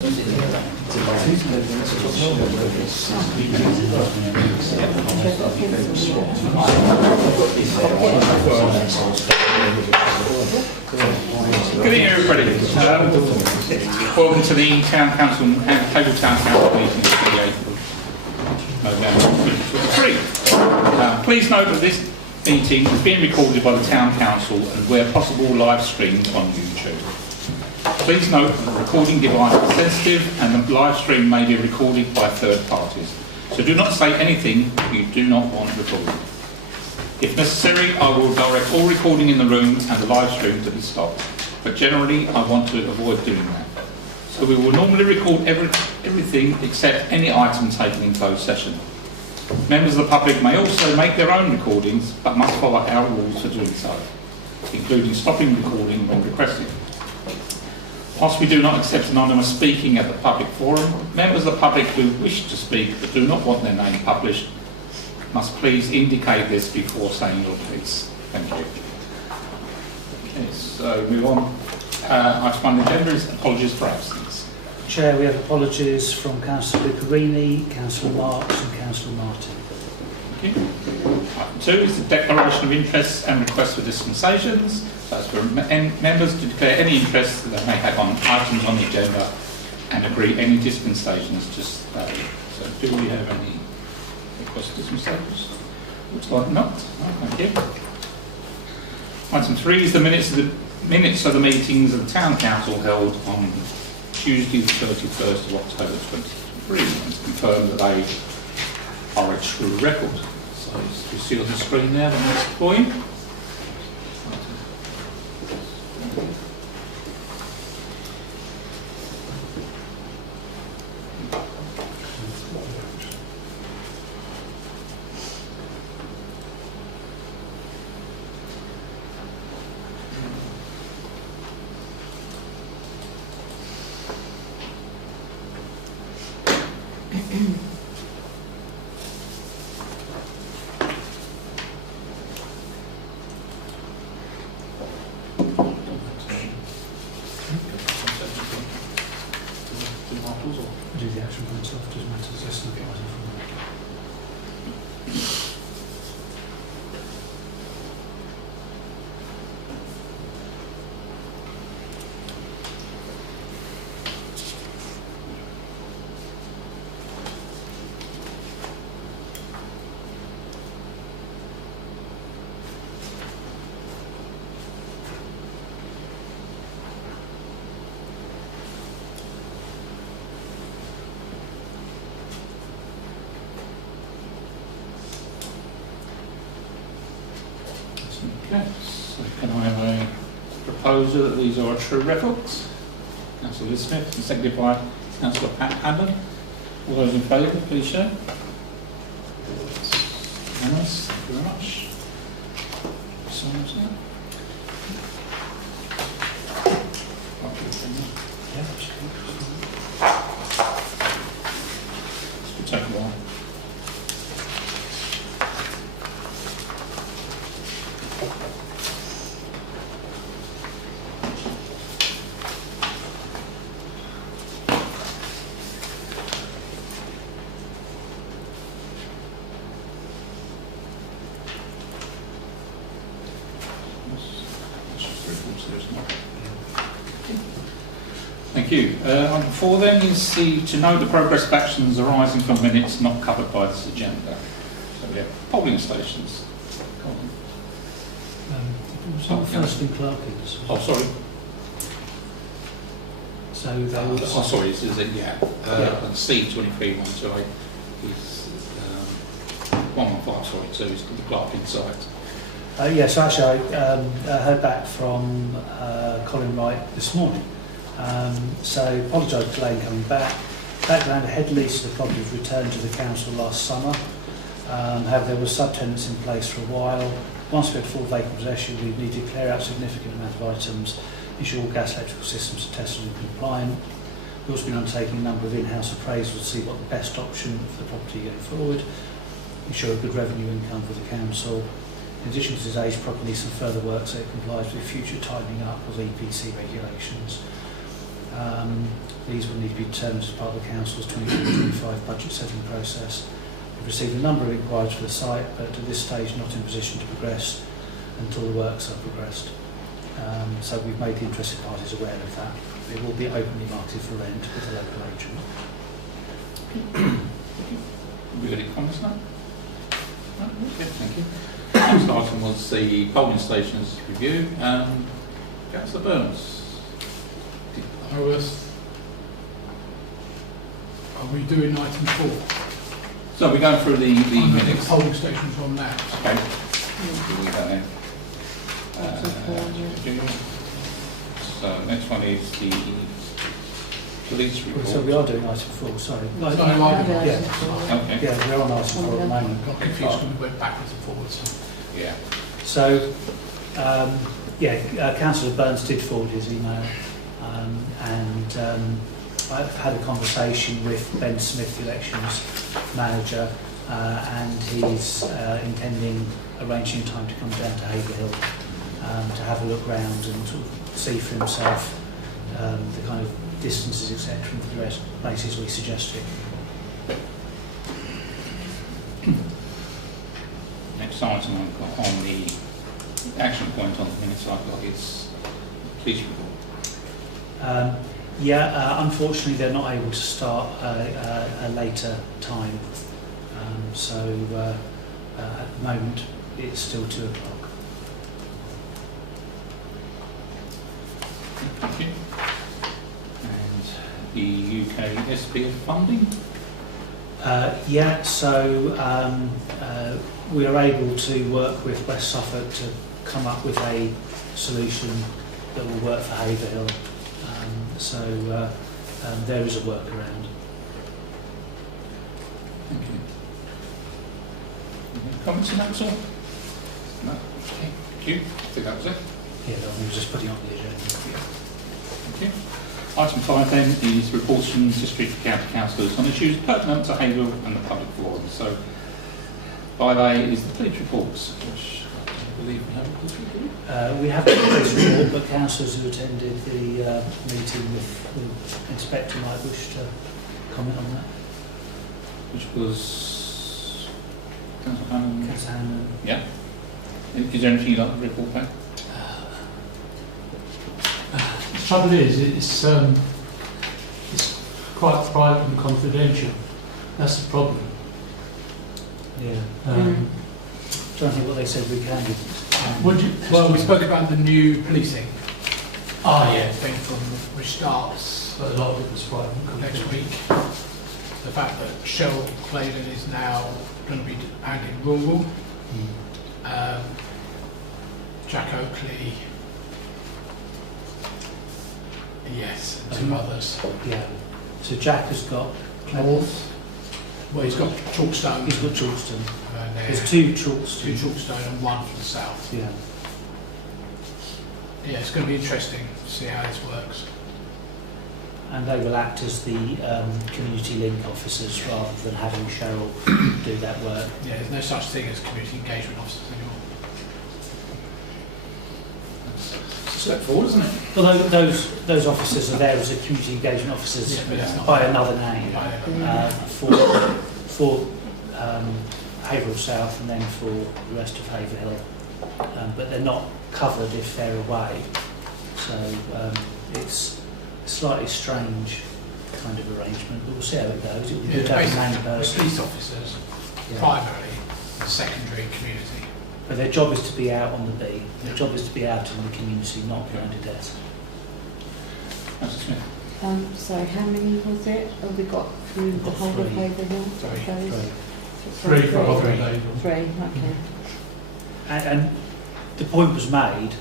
Good evening, everybody. Welcome to the Town Council and Haverhill Town Council meeting of the 8th of November 2023. Please note that this meeting is being recorded by the Town Council and, where possible, live streamed on YouTube. Please note that the recording device is sensitive and the live stream may be recorded by third parties. So do not say anything you do not want recorded. If necessary, I will direct all recording in the room and the live stream to be stopped. But generally, I want to avoid doing that. So we will normally record everything except any item taken in closed session. Members of the public may also make their own recordings, but must follow our rules for doing so, including stopping recording when requested. Whilst we do not accept anonymous speaking at the public forum, members of the public who wish to speak but do not want their name published must please indicate this before saying your piece. Thank you. Okay, so move on. Item on the agenda is apologies for absence. Chair, we have apologies from Councillor Lucarini, Councillor Marks and Councillor Martin. Thank you. Item 2 is the declaration of interests and requests for dispensations. That's for members to declare any interests that they may have on items on the agenda and agree any dispensations to stay. So do we have any requests for dispensations? Looks like not. Oh, thank you. Item 3 is the minutes of the meetings of the Town Council held on Tuesday the 31st of October 2023, and to confirm that they are a true record. So you see on the screen there the next point. Do the action points off, doesn't matter, it's just not item from that. Okay, so can I have a proposal that these are true records? Councillor Liz Smith, and seconded by Councillor Pat Hammond. All those in favour, please show. Unanimous, thank you very much. Signs now. This will take a while. Thank you. Item 4 then is to note the progress of actions arising from minutes not covered by this agenda. So we have polling stations. First in Clarkins. Oh, sorry. So they would... Oh, sorry, this is it, yeah. And C23128 is 115, sorry, 2 is the Clarkins site. Yes, actually I heard back from Colin Wright this morning. So apologise for delay in coming back. Background, a head lease of the property was returned to the council last summer. However, there were subtenants in place for a while. Once we had full vacant possession, we needed to clear out a significant amount of items, ensure all gas electrical systems are tested and compliant. We've also been undertaking a number of in-house appraisals to see what the best option for the property going forward, ensure a good revenue income for the council. In addition to this age, property needs some further work so it complies with future tightening up of EPC regulations. These will need to be determined as part of the Council's 2025 budget setting process. We've received a number of inquiries for the site, but at this stage not in position to progress until the works are progressed. So we've made the interested parties aware of that. It will be openly marketed for rent with a local agent. Have we got any comments now? No? Okay, thank you. Next item was the polling stations review. Councillor Burns. Are we doing item 4? So we're going through the minutes. Polling stations on that. Okay. Do we go then? So next one is the police report. So we are doing item 4, sorry. No, Yeah, Okay. yeah, we're on item 4 at the moment. Got confused when we went backwards and forwards. Yeah. So, Councillor Burns did forward his email, and I've had a conversation with Ben Smith, the elections manager, and he's intending arranging time to come down to Haverhill to have a look round and sort of see for himself the kind of distances, etc., and the rest places we suggested. Next item I've got on the action point on the minutes I've got is police report. Unfortunately they're not able to start a later time, so at the moment it's still 2 o'clock. Thank you. And the UK SPF funding? We are able to work with West Suffolk to come up with a solution that will work for Haverhill. There is a workaround. Thank you. Any comments on that at all? No? Okay. Thank you. I think that was it. Yeah, we were just putting on the agenda. Thank you. Item 5 then is reports from district county councillors on issues pertinent to Haverhill and the public forum. So, by way is the police reports, which I believe we have a police report. We have the police report, but councillors who attended the meeting with the inspector might wish to comment on that. Which was Councillor Hannon. Councillor Hannon. Yeah. Is there anything you'd like to report back? The trouble is, it's quite private and confidential. That's the problem. Yeah. Trying to think what they said we can do. Well, we spoke about the new policing Yeah. thing which starts But a lot of it was private and next confidential. week. The fact that Shell Claydon is now going to be handling rural. Jack Oakley. Yes, and 2 others. Yeah. So Jack has got North. Well, he's got Chalkstone. He's got Charleston. And There's 2 Charleston. 2 Chalkstone and 1 from the south. Yeah. Yeah, it's going to be interesting to see how this works. And they will act as the community link officers rather than having Cheryl do that work. Yeah, there's no such thing as community engagement officers anymore. It's a step forward, isn't it? Although those officers are there as a community engagement officers Yeah, but that's not by another name for Haverhill South and then for the rest of Haverhill, but they're not covered if they're away. So it's a slightly strange kind of arrangement, but we'll see how it goes. It will be good to have a main person. Police officers, primarily, secondary community. But their job is to be out on the beat. Their job is to be out in the community, not behind a desk. Councillor Smith. Sorry, how many was it? Have we got through the whole of 3. Haverhill? Three. 3 for other days. 3, okay. And the point was made,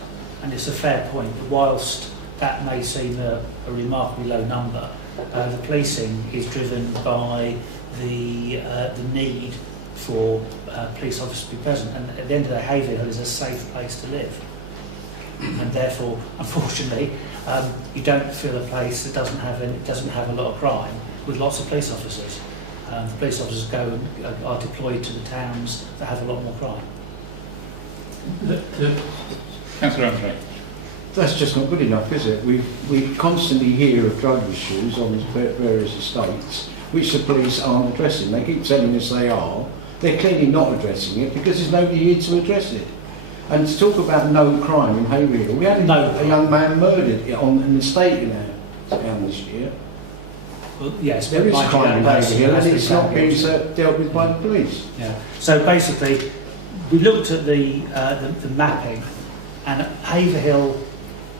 and it's a fair point, that whilst that may seem a remarkably low number, the policing is driven by the need for police officers to be present, and at the end of the day, Haverhill is a safe place to live, and therefore, unfortunately, you don't fill a place that doesn't have a lot of crime with lots of police officers. The police officers are deployed to the towns that have a lot more crime. Councillor Andre. that's just not good enough, is it? We constantly hear of drug issues on various estates, which the police aren't addressing. They keep telling us they are. They're clearly not addressing it because there's nobody here to address it. And to talk about no crime in Haverhill, we had a young man murdered on an estate in our town this year. Well, yes, There is mind you, crime in that person Haverhill has and been it's not found being guilty. dealt with by the police. Yeah. So basically, we looked at the mapping, and Haverhill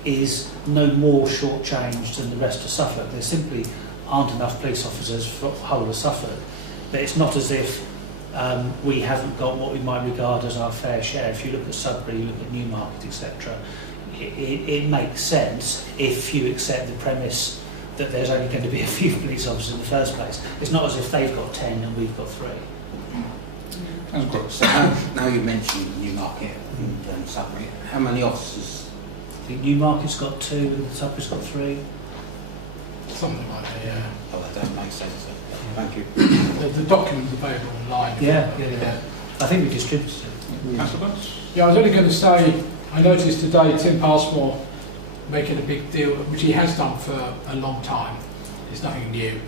is no more shortchanged than the rest of Suffolk. There simply aren't enough police officers for the whole of Suffolk. But it's not as if we haven't got what we might regard as our fair share. If you look at Sudbury, you look at Newmarket, etc., it makes sense if you accept the premise that there's only going to be a few police officers in the first place. It's not as if they've got 10 and we've got 3. So now you mentioned Newmarket and Sudbury, how many officers? I think Newmarket's got 2 and Sudbury's got 3. Something like that, yeah. Oh, that does make sense. Thank you. The document's available online. Yeah. I think we distributed it. Councillor Bunce? Yeah, I was only going to say, I noticed today Tim Passmore making a big deal, which he has done for a long time, it's nothing new,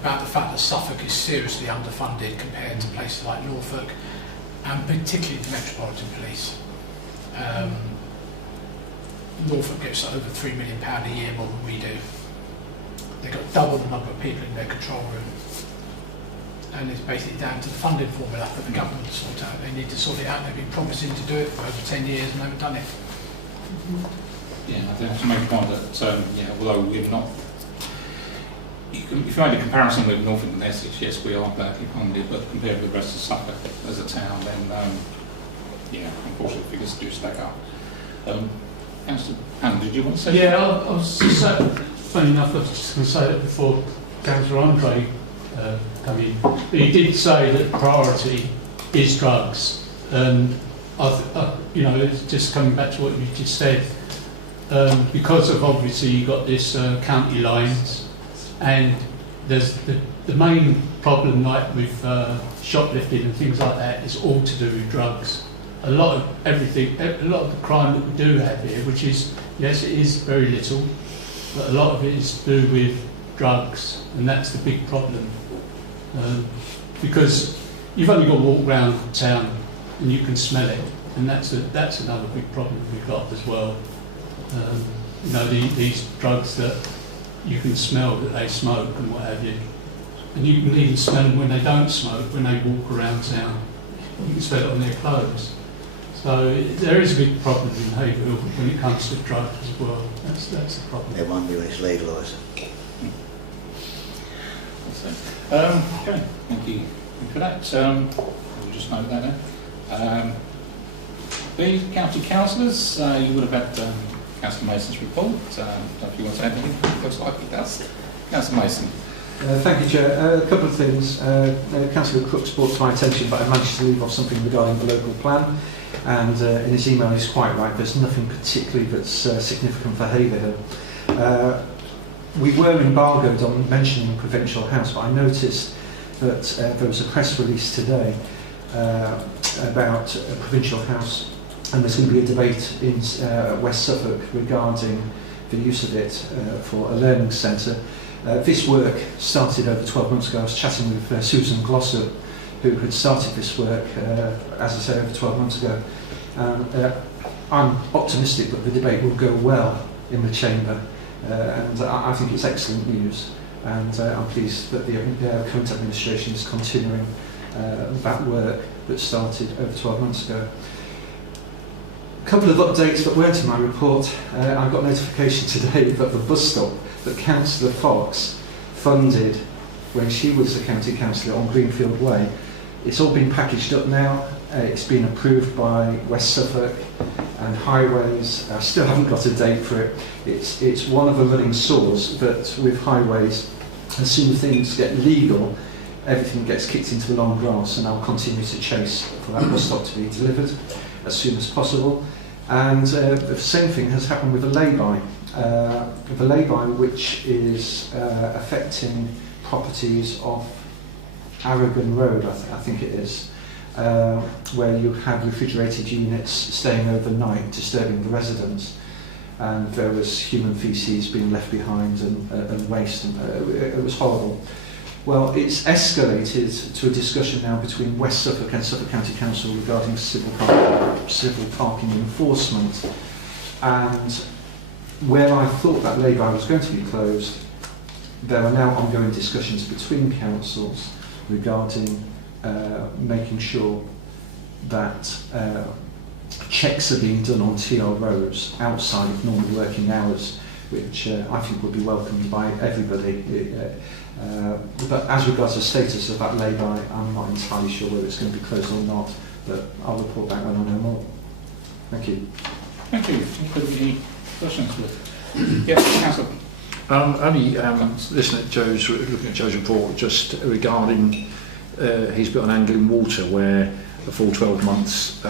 about the fact that Suffolk is seriously underfunded compared to places like Norfolk, and particularly the Metropolitan Police. Norfolk gets over £3 million a year more than we do. They've got double the number of people in their control room. And it's basically down to the funding formula that the government sort out. They need to sort it out. They've been promising to do it for over 10 years and haven't done it. Yeah, I think to make a point that, although we're not, if you made a comparison with Norfolk and Essex, yes, we are badly funded, but compared with the rest of Suffolk as a town, then, unfortunately, figures do stack up. Councillor Hannon, did you want to say? Yeah, I was just saying, funny enough, I was just going to say that before Councillor Andre come in. He did say that priority is drugs, and it's just coming back to what you just said. Because of obviously you've got this county lines, and there's the main problem, like with shoplifting and things like that, is all to do with drugs. A lot of the crime that we do have here, which is, yes, it is very little, but a lot of it is to do with drugs, and that's the big problem. Because you've only got to walk around town and you can smell it, and that's another big problem we've got as well. These drugs that you can smell that they smoke and what have you, and you can even smell them when they don't smoke, when they walk around town. You can smell it on their clothes. So there is a big problem in Haverhill when it comes to drugs as well. That's the problem. They won't be when it's legalised. Okay, thank you for that. We'll just note that there. The county councillors, you would have had Councillor Mason's report. If you want to add anything, looks like he does. Councillor Mason. Thank you, Chair. A couple of things. Councillor Crooks brought to my attention, but I managed to leave off something regarding the local plan. And in his email, he's quite right. There's nothing particularly that's significant for Haverhill. We were embargoed on mentioning Provincial House, but I noticed that there was a press release today about a Provincial House, and there's going to be a debate in West Suffolk regarding the use of it for a learning centre. This work started over 12 months ago. I was chatting with Susan Glossop, who had started this work, as I say, over 12 months ago. I'm optimistic that the debate will go well in the Chamber, and I think it's excellent news, and I'm pleased that the current administration is continuing that work that started over 12 months ago. A couple of updates that weren't in my report. I got notification today that the bus stop that Councillor Fox funded when she was the county councillor on Greenfield Way, it's all been packaged up now. It's been approved by West Suffolk and Highways. I still haven't got a date for it. It's one of the running sores, but with Highways, as soon as things get legal, everything gets kicked into the long grass, and I'll continue to chase for that bus stop to be delivered as soon as possible. And the same thing has happened with the lay-by. The lay-by, which is affecting properties off Aragon Road, I think it is, where you have refrigerated units staying overnight, disturbing the residents. and there was human faeces being left behind and waste. And, it was horrible. Well, it's escalated to a discussion now between West Suffolk and Suffolk County Council regarding civil parking enforcement. And where I thought that lay-by was going to be closed, there are now ongoing discussions between councils regarding making sure that checks are being done on TR roads outside of normal working hours, which I think would be welcomed by everybody. But as regards the status of that lay-by, I'm not entirely sure whether it's going to be closed or not, but I'll report back when I know more. Thank you. Thank you. Any questions? Yes, Councillor. Only looking at Joe's report, just regarding he's got an angling water where a full 12 months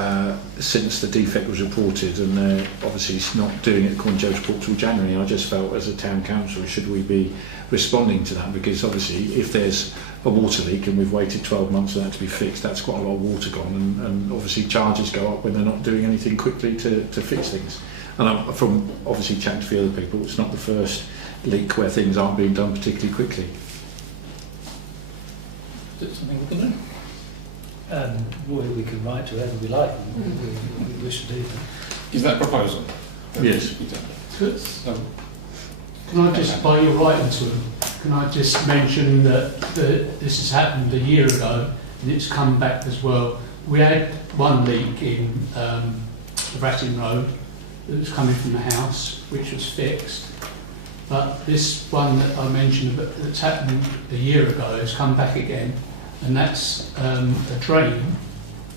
since the defect was reported, and obviously he's not doing it according to Joe's report till January. I just felt as a town council, should we be responding to that? Because obviously if there's a water leak and we've waited 12 months for that to be fixed, that's quite a lot of water gone, and obviously charges go up when they're not doing anything quickly to fix things. And from obviously chatting to a few other people, it's not the first leak where things aren't being done particularly quickly. Is it something we can do? We can write to whoever we like. We wish to do that. Is that a proposal? Yes. So, Can I just, by your writing to them, can I just mention that this has happened a year ago and it's come back as well. We had one leak in the Ratting Road that was coming from the house, which was fixed. But this one that I mentioned that's happened a year ago has come back again, and that's a drain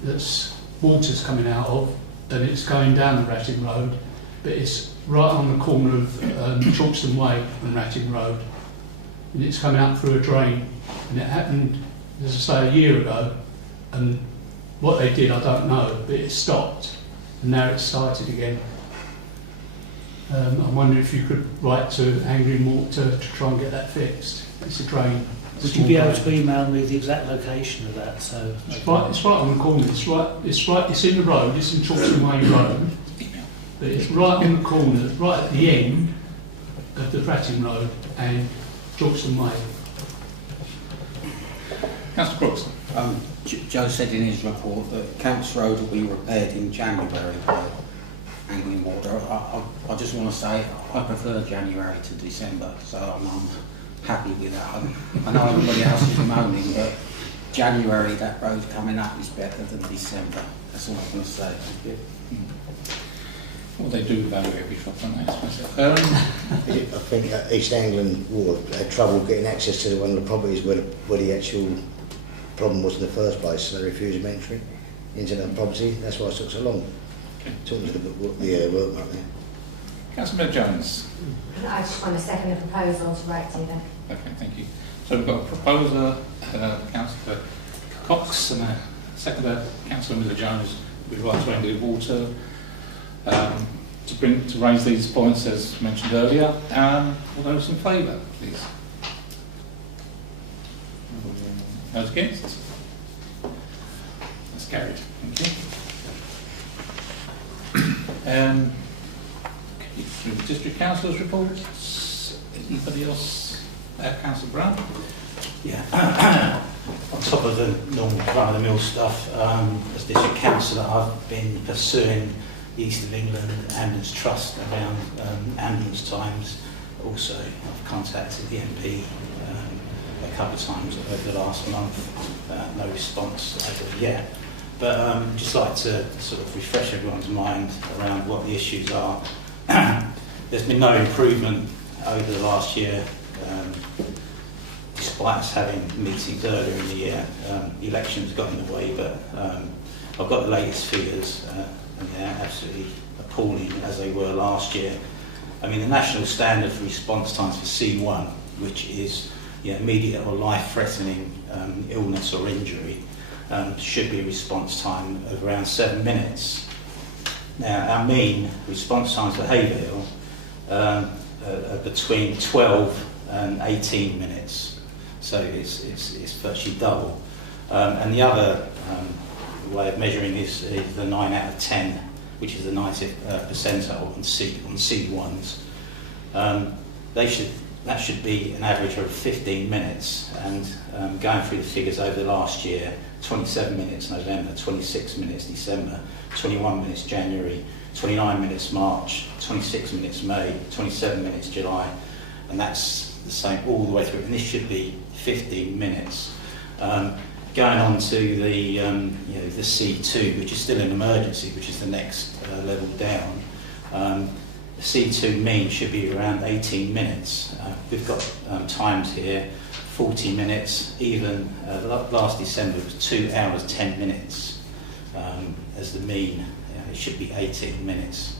that's water's coming out of, and it's going down the Ratting Road, but it's right on the corner of Chalkston Way and Ratting Road, and it's coming out through a drain, and it happened, as I say, a year ago, and what they did I don't know, but it stopped, and now it's started again. I'm wondering if you could write to Angling Water to try and get that fixed. It's a drain. Would you be able to email me the exact location of that? So it's right on the corner. It's in the road. It's in Chalkston Way Road. But it's right on the corner, right at the end of the Ratting Road and Chalkston Way. Councillor Crooks. Joe said in his report that Camps Road will be repaired in January by Angling Water. I just want to say I prefer January to December, so I'm happy with that. I know everybody else is moaning, but January, that road coming up is better than December. That's all I'm going to say. Well, they do value every shop, don't they? I think East Angling Water had trouble getting access to one of the properties where the actual problem was in the first place, so they refused him entry into that property. That's why it took so long. Okay. Talking to the work up there. Councillor Jones. I just want to second the proposal to write to them. Okay, thank you. So we've got a proposer, Councillor Cox, and a seconder, Councillor Miller Jones, with right to Angling Water, to raise these points as mentioned earlier. All those in favour, please. Those against? That's carried. Thank you. Through the District Councillors' reports. Anybody else? Councillor Brown? Yeah. On top of the normal run-of-the-mill stuff, as District Councillor, I've been pursuing the East of England Ambulance Trust around ambulance times. Also, I've contacted the MP a couple of times over the last month. No response as of yet. But just like to sort of refresh everyone's mind around what the issues are. There's been no improvement over the last year, despite us having meetings earlier in the year. Elections got in the way, but I've got the latest figures, and they're absolutely appalling as they were last year. I mean, the national standard for response times for C1, which is immediate or life-threatening illness or injury, should be a response time of around 7 minutes. Now, our mean response times for Haverhill are between 12 and 18 minutes, so it's virtually double. And the other way of measuring is the 9 out of 10 which is the 90th percentile on C1s. That should be an average of 15 minutes, and going through the figures over the last year, 27 minutes November, 26 minutes December, 21 minutes January, 29 minutes March, 26 minutes May, 27 minutes July, and that's the same all the way through, and this should be 15 minutes. Going on to the the C2, which is still an emergency, which is the next level down. The C2 mean should be around 18 minutes. We've got times here, 40 minutes, even last December was 2 hours 10 minutes as the mean. It should be 18 minutes.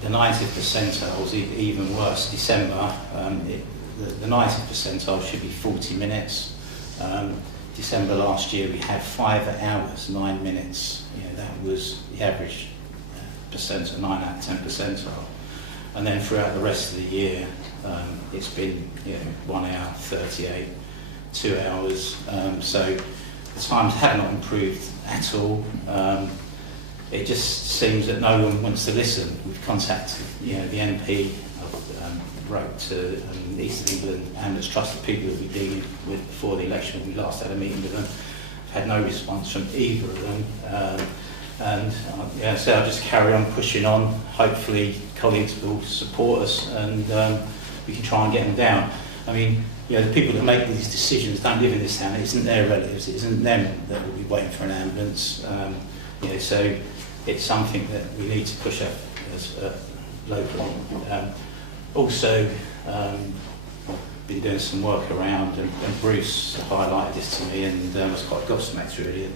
The 90th percentile is even worse. December, the 90th percentile should be 40 minutes. December last year we had 5 hours 9 minutes. That was the average percentile, 9 out of 10 percentile. And then throughout the rest of the year, it's been 1 hour 38, 2 hours. So the times have not improved at all. It just seems that no one wants to listen. We've contacted the MP, wrote to East of England Ambulance Trust, the people that we were dealing with before the election when we last had a meeting with them. I've had no response from either of them. So I'll just carry on pushing on. Hopefully colleagues will support us and we can try and get them down. I mean, the people that make these decisions don't live in this town. It isn't their relatives, it isn't them that will be waiting for an ambulance. So it's something that we need to push up as locally. Also, been doing some work around, and Bruce highlighted this to me, and I was quite gobsmacked really.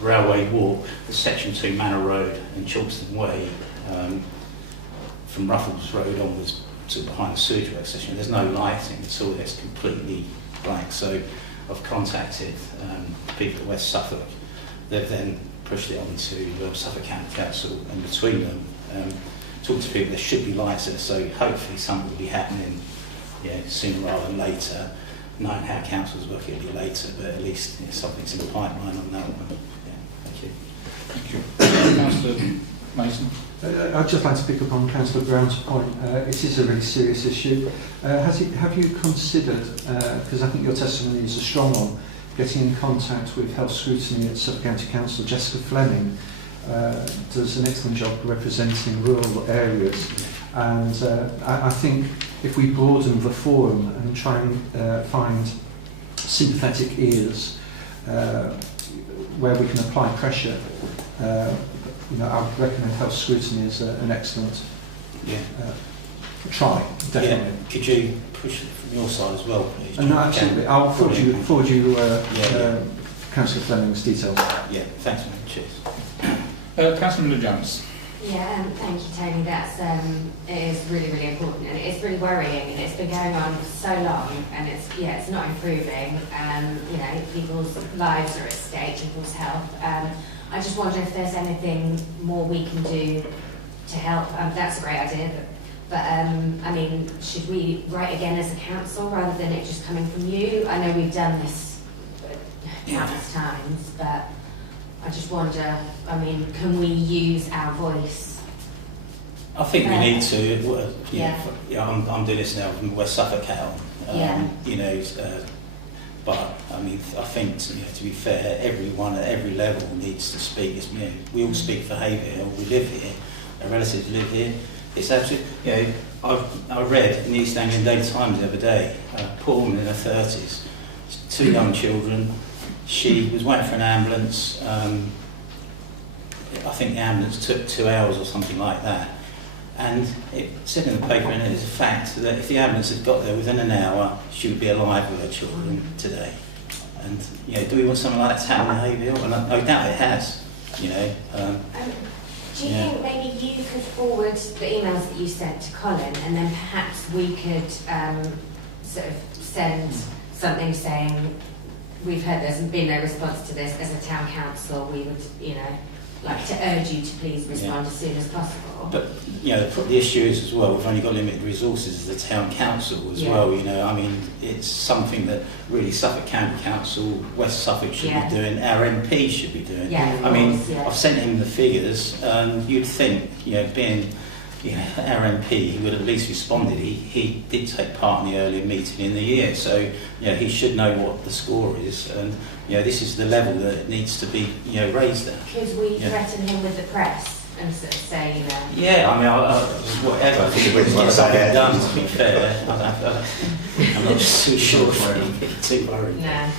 Railway Walk, the Section 2 Manor Road and Chalkston Way, from Ruffles Road onwards to behind the sewage works station, there's no lighting at all, it's completely blank. So I've contacted people at West Suffolk. They've then pushed it on to Suffolk County Council, and between them, talk to people, there should be lights there, so hopefully something will be happening sooner rather than later. Knowing how councils work, it'll be later, but at least something's in the pipeline on that one. Thank you. Thank you. Councillor Mason. I'd just like to pick up on Councillor Brown's point. It is a really serious issue. Have you considered, because I think your testimony is a strong one, getting in contact with Health Scrutiny at Suffolk County Council? Jessica Fleming does an excellent job representing rural areas, and I think if we broaden the forum and try and find sympathetic ears where we can apply pressure, I would recommend Health Scrutiny as an excellent try, definitely. Yeah. Could you push it from your side as well, please? No, absolutely. I'll forward you Councillor Fleming's details. Yeah, thanks, mate. Cheers. Councillor Jones. Yeah, thank you, Tony. That's it is really, really important, and it's really worrying, and it's been going on for so long, and it's not improving. People's lives are at stake, people's health. I just wonder if there's anything more we can do to help. That's a great idea, but should we write again as a council rather than it just coming from you? I know we've done this countless times, but I just wonder, can we use our voice? I think we need to. I'm doing this now from West Suffolk County. But I think to be fair, everyone at every level needs to speak. We all speak for Haverhill. We live here. Our relatives live here. It's absolutely. I read in the East Anglian Daily Times the other day. A poor woman in her 30s, 2 young children. She was waiting for an ambulance. I think the ambulance took 2 hours or something like that. And it said in the paper, and it is a fact, that if the ambulance had got there within an hour, she would be alive with her children today. And do we want something like that to happen in Haverhill? And no doubt it has. Do you think maybe you could forward the emails that you sent to Colin, and then perhaps we could sort of send something saying, we've heard there's been no response to this as a town council, we would, like to urge you to please respond as soon as possible. But, you know, the issue is as well, we've only got limited resources as the town council as well, you know. I mean, it's something that really Suffolk County Council, West Suffolk should be doing, our MP should be doing. I mean, I've sent him the figures, and you'd think, you know, being our MP, he would have at least responded. He did take part in the earlier meeting in the year, so, you know, he should know what the score is, and, you know, this is the level that it needs to be, you know, raised at. Could we threaten him with the press and sort of say, you know? Yeah, I mean, whatever. I think it would get something done, to be fair. I'm not too sure if I'd be too worried. No.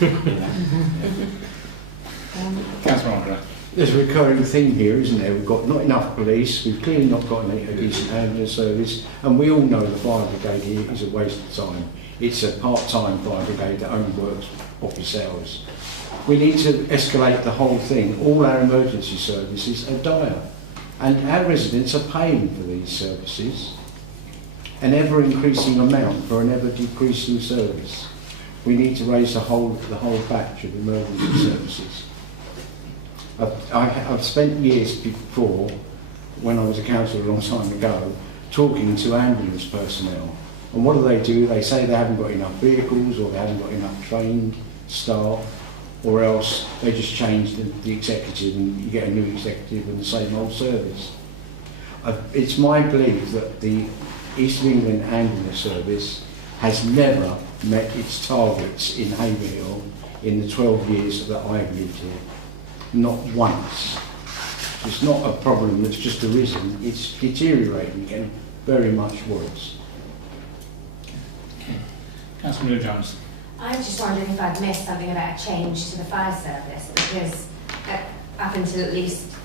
Councillor Andre. There's a recurring theme here, isn't there? We've got not enough police, we've clearly not got a decent ambulance service, and we all know the fire brigade here is a waste of time. It's a part-time fire brigade that only works office hours. We need to escalate the whole thing. All our emergency services are dire, and our residents are paying for these services, an ever-increasing amount for an ever-decreasing service. We need to raise the whole batch of emergency services. I've spent years before, when I was a councillor a long time ago, talking to ambulance personnel. And what do? They say they haven't got enough vehicles, or they haven't got enough trained staff, or else they just change the executive and you get a new executive and the same old service. It's my belief that the East of England Ambulance Service has never met its targets in Haverhill in the 12 years that I've lived here. Not once. It's not a problem that's just arisen, it's deteriorating and very much worse. Councillor Jones. I was just wondering if I'd missed something about a change to the fire service, because up until at least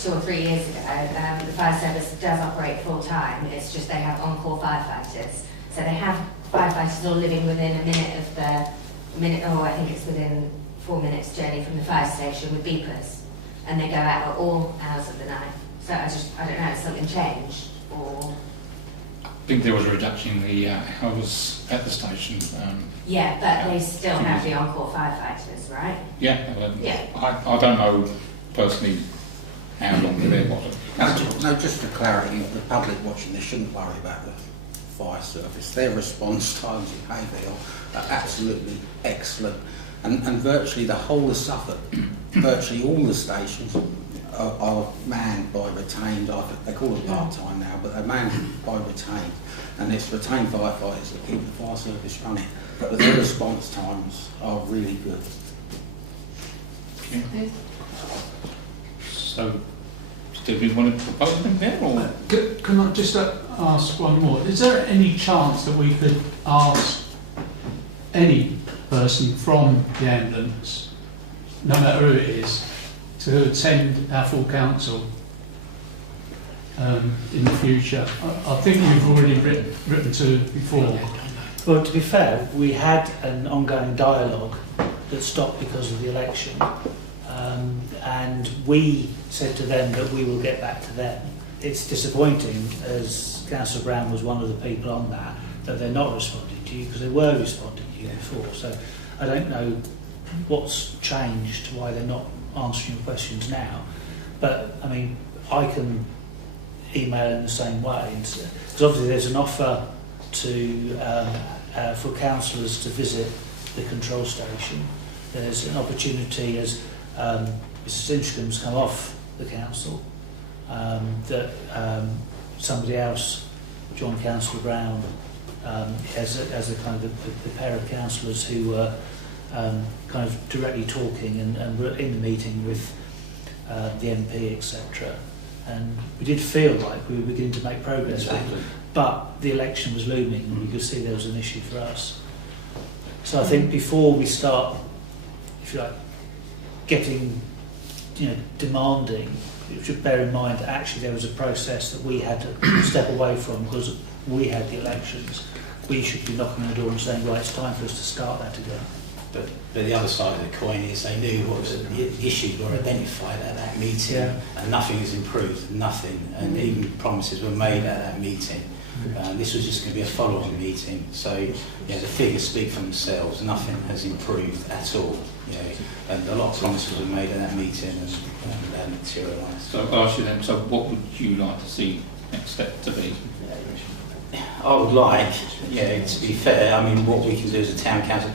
2 or 3 years ago, the fire service does operate full time. It's just they have on-call firefighters. So they have firefighters all living within a minute of the I think it's within 4 minutes journey from the fire station with beepers, and they go out at all hours of the night. So I don't know, has something changed, or? I think there was a reduction in the hours at the station. Yeah, but they still have the on-call firefighters, right? Yeah, I don't know personally how long they're watching. No, just for clarity, the public watching, they shouldn't worry about the fire service. Their response times in Haverhill are absolutely excellent. And virtually the whole of Suffolk, virtually all the stations are manned by retained, they call it part-time now, but they're manned by retained. And it's retained firefighters that keep the fire service running. But their response times are really good. Okay. So, do we want to propose them there, or? Can I just ask one more? Is there any chance that we could ask any person from the ambulance, no matter who it is, to attend our full council in the future? I think you've already written to before. Well, to be fair, we had an ongoing dialogue that stopped because of the election, and we said to them that we will get back to them. It's disappointing, as Councillor Brown was one of the people on that they're not responding to you, because they were responding to you before. So I don't know what's changed, why they're not answering your questions now. But I mean, I can email in the same way, because obviously there's an offer to for councillors to visit the control station. There's an opportunity, as Mr Stinchcombe's come off the council, that somebody else, John Councillor Brown, as a kind of the pair of councillors who were kind of directly talking and were in the meeting with the MP, etc. And we did feel like we were beginning to make progress, but the election was looming, and we could see there was an issue for us. So I think before we start, if you like, getting, demanding, you should bear in mind that actually there was a process that we had to step away from because we had the elections. We should be knocking on the door and saying, right, it's time for us to start that again. But the other side of the coin is they knew what the issues were identified at that meeting, and nothing has improved, nothing, and even promises were made at that meeting. This was just going to be a follow-on meeting, so yeah, the figures speak for themselves. Nothing has improved at all, you know, and a lot of promises were made at that meeting and they haven't materialised. So I'll ask you then, so what would you like to see next step to be? I would like, yeah, to be fair, I mean, what we can do as a town council,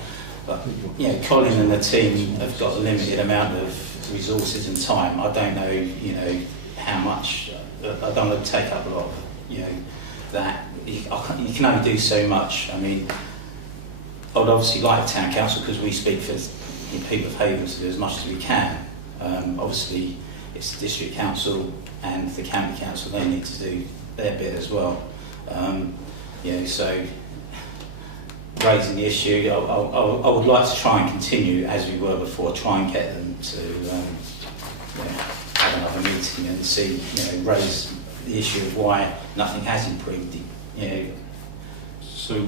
you know, Colin and the team have got a limited amount of resources and time. I don't know, you know, how much, I don't want to take up a lot of, you know, that. You can only do so much. I mean, I would obviously like the town council, because we speak for the people of Haverhill, to do as much as we can. Obviously, it's the district council and the county council, they need to do their bit as well. You know, so raising the issue, I would like to try and continue as we were before, try and get them to you know, have another meeting and see, you know, raise the issue of why nothing has improved. You know. So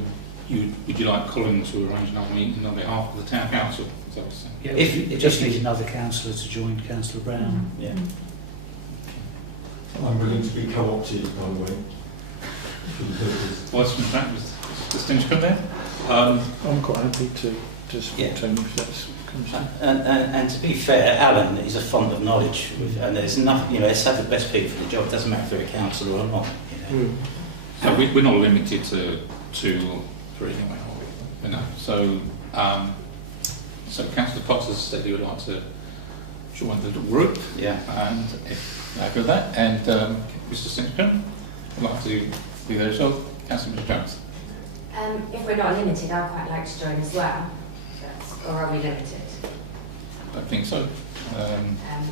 would you like Colin to arrange another meeting on behalf of the town council? Is that what you're saying? Yeah, If- it just needs another councillor to join Councillor Brown. Yeah. I'm willing to be co-opted, by the way. What's in fact was distinction there? I'm quite happy to support Yeah. him if that's comes to. And to be fair, Alan is a font of knowledge, and there's nothing, you know, let's have the best people for the job. It doesn't matter if they're a councillor or not. You know. So we're not limited to 2 or 3 anyway, are we? You know, so Councillor Potts has said he would like to join the group. Yeah. And if they're good with that, and Mr. Simpson would like to be there as well. Councillor Jones. If we're not limited, I'd quite like to join as well. Or are we limited? I don't think so.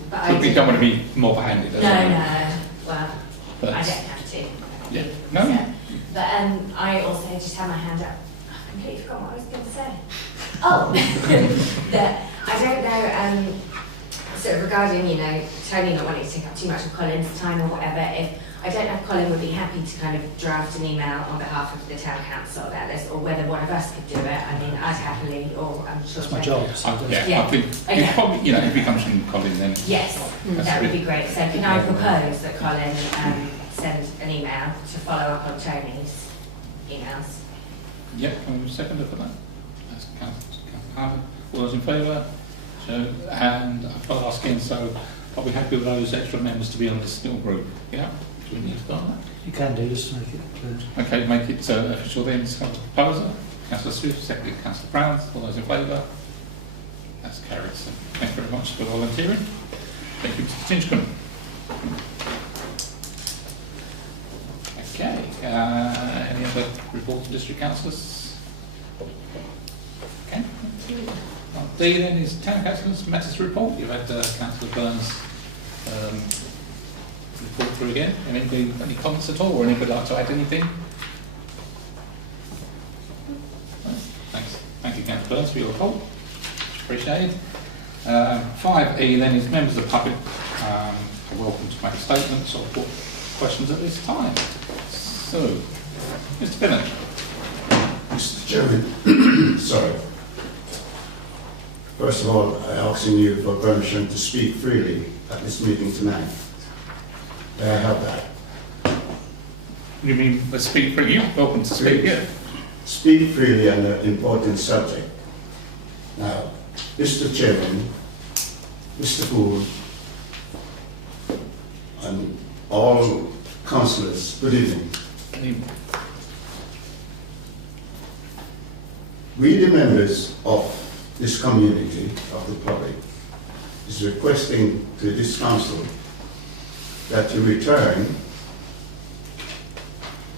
But We don't want to be mob-handed. No, no. Well, But, I don't have to. Yeah. No. So, but I also just had my hand up. I completely forgot what I was going to say. Oh, that I don't know. Sort of regarding, you know, Tony not wanting to take up too much of Colin's time or whatever. If I don't know if Colin would be happy to kind of draft an email on behalf of the town council about this, or whether one of us could do it. I mean, I'd happily, or I'm sure. That's my job. So yeah, I think Okay. probably, you know, if it comes from Colin, then Yes, that would be great. So can I propose that Colin send an email to follow up on Tony's emails? yeah, can we second it for that? That's Councillor Harvey. All those in favour? So, and I'll ask again, so are we happy with those extra members to be on the still group? Yeah? Do we need to go on that? you can do, just to make it clear. Okay, make it official then. So, proposer, Councillor Swift, seconded Councillor Brown. All those in favour? That's carried. So, thank you very much for volunteering. Thank you, Mr. Tinchcombe. Okay, any other reports from district councillors? Okay. D then is town councillors matters report. You've had Councillor Burns report through again. Any comments at all, or anybody like to add anything? No? Thanks. Thank you, Councillor Burns, for your report. Appreciated. 5E then is members of the public are welcome to make statements or put questions at this time. So, Mr. Bennett. Mr. Chairman, sorry. First of all, I'm asking you for permission to speak freely at this meeting tonight. May I have that? You mean speak freely? You're welcome to speak, yeah. Speak freely on an important subject. Now, Mr. Chairman, Mr. Poole, and all councillors, good evening. We, the members of this community, of the public, is requesting to this council that you return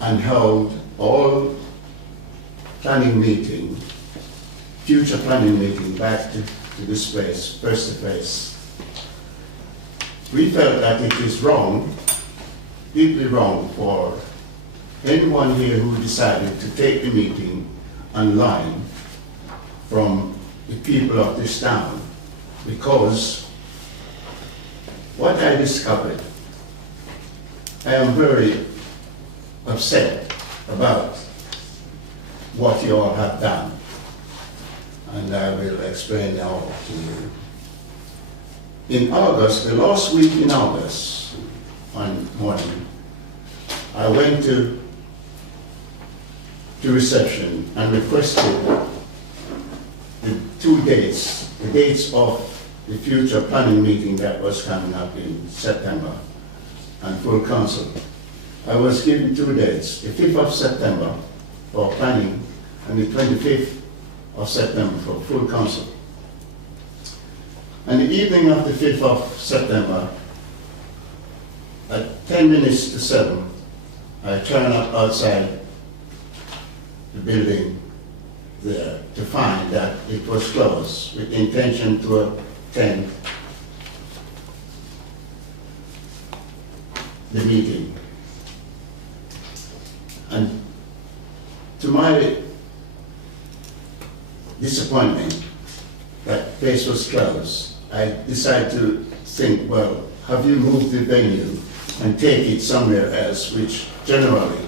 and hold all planning meeting, future planning meeting back to this place, face to face. We felt that it is wrong, deeply wrong for anyone here who decided to take the meeting online from the people of this town, because what I discovered, I am very upset about what you all have done, and I will explain now to you. In August, the last week in August, one morning, I went to to reception and requested the two dates, the dates of the future planning meeting that was coming up in September and full council. I was given two dates, the 5th of September for planning and the 25th of September for full council. And the evening of the 5th of September, at 10 minutes to 7, I turned up outside the building there to find that it was closed with intention to attend the meeting. And to my disappointment, that place was closed. I decided to think, well, have you moved the venue and take it somewhere else, which generally,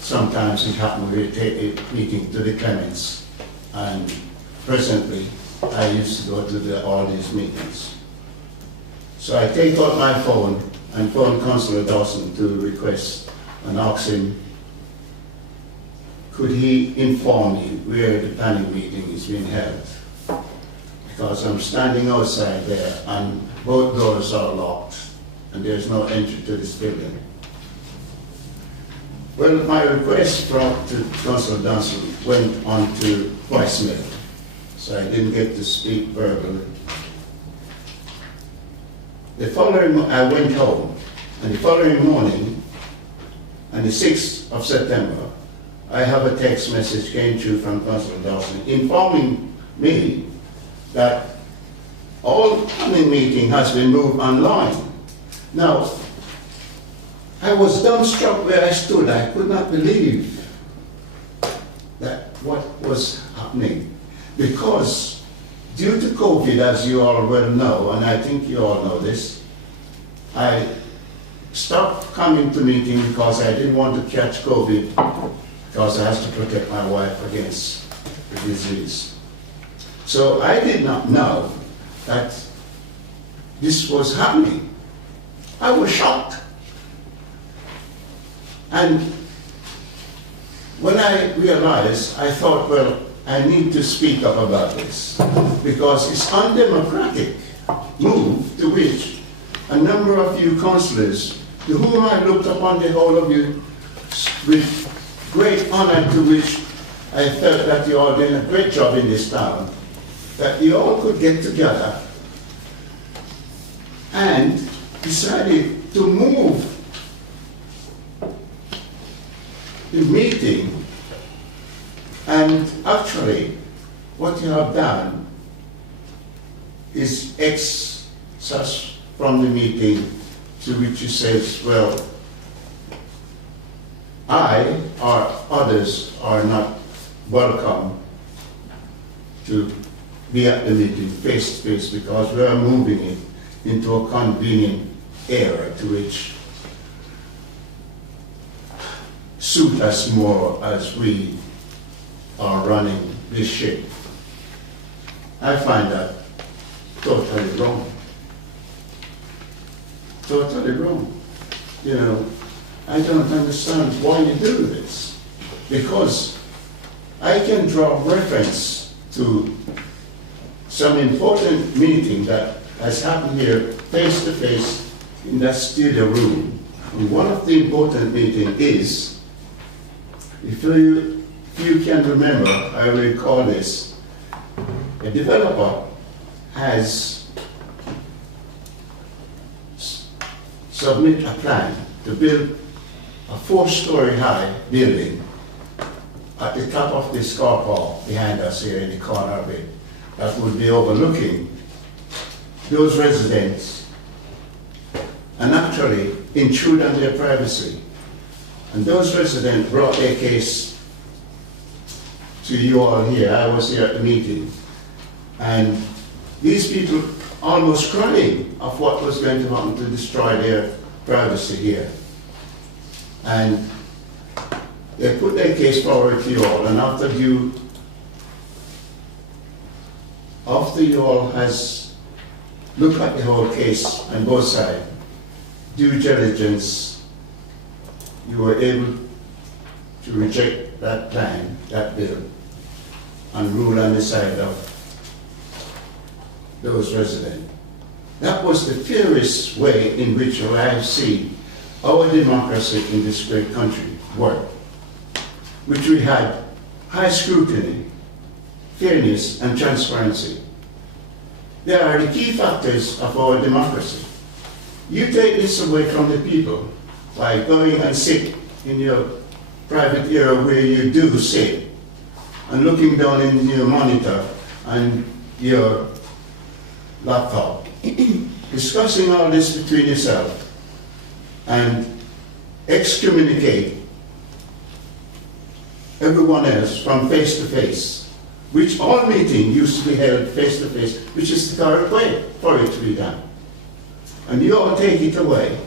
sometimes it happened we take a meeting to the Clements, and presently I used to go to all these meetings. So I take out my phone and phone Councillor Dawson to request and ask him, could he inform me where the planning meeting is being held? Because I'm standing outside there and both doors are locked and there's no entry to this building. Well, my request to Councillor Dawson went on to voicemail, so I didn't get to speak verbally. The following, I went home, and the following morning, on the 6th of September, I have a text message came through from Councillor Dawson informing me that all planning meeting has been moved online. Now, I was dumbstruck where I stood. I could not believe that what was happening. Because due to COVID, as you all well know, and I think you all know this, I stopped coming to meeting because I didn't want to catch COVID, because I have to protect my wife against the disease. So I did not know that this was happening. I was shocked. And when I realized, I thought, well, I need to speak up about this, because it's undemocratic move to which a number of you councillors, to whom I looked upon the whole of you with great honor, to which I felt that you all did a great job in this town, that you all could get together and decided to move the meeting. And actually, what you have done is excess from the meeting, to which you says, well, I or others are not welcome to be at the meeting face to face, because we are moving it into a convenient area to which suit us more as we are running this ship. I find that totally wrong. Totally wrong. You know, I don't understand why you do this. Because I can draw reference to some important meeting that has happened here face to face in that studio room. And one of the important meetings is, if you can remember, I will call this, a developer has submitted a plan to build a 4-story high building at the top of this car park behind us here in the corner of it, that would be overlooking those residents and actually intrude on their privacy. And those residents brought their case to you all here. I was here at the meeting. And these people almost crying of what was going to happen to destroy their privacy here. And they put their case forward to you all, and after you all has looked at the whole case on both sides, due diligence, you were able to reject that plan, that bill, and rule on the side of those residents. That was the purest way in which I have seen our democracy in this great country work, which we had high scrutiny, fairness, and transparency. They are the key factors of our democracy. You take this away from the people by going and sit in your private area where you do sit and looking down in your monitor and your laptop, discussing all this between yourself and excommunicate everyone else from face to face, which all meeting used to be held face to face, which is the correct way for it to be done. And you all take it away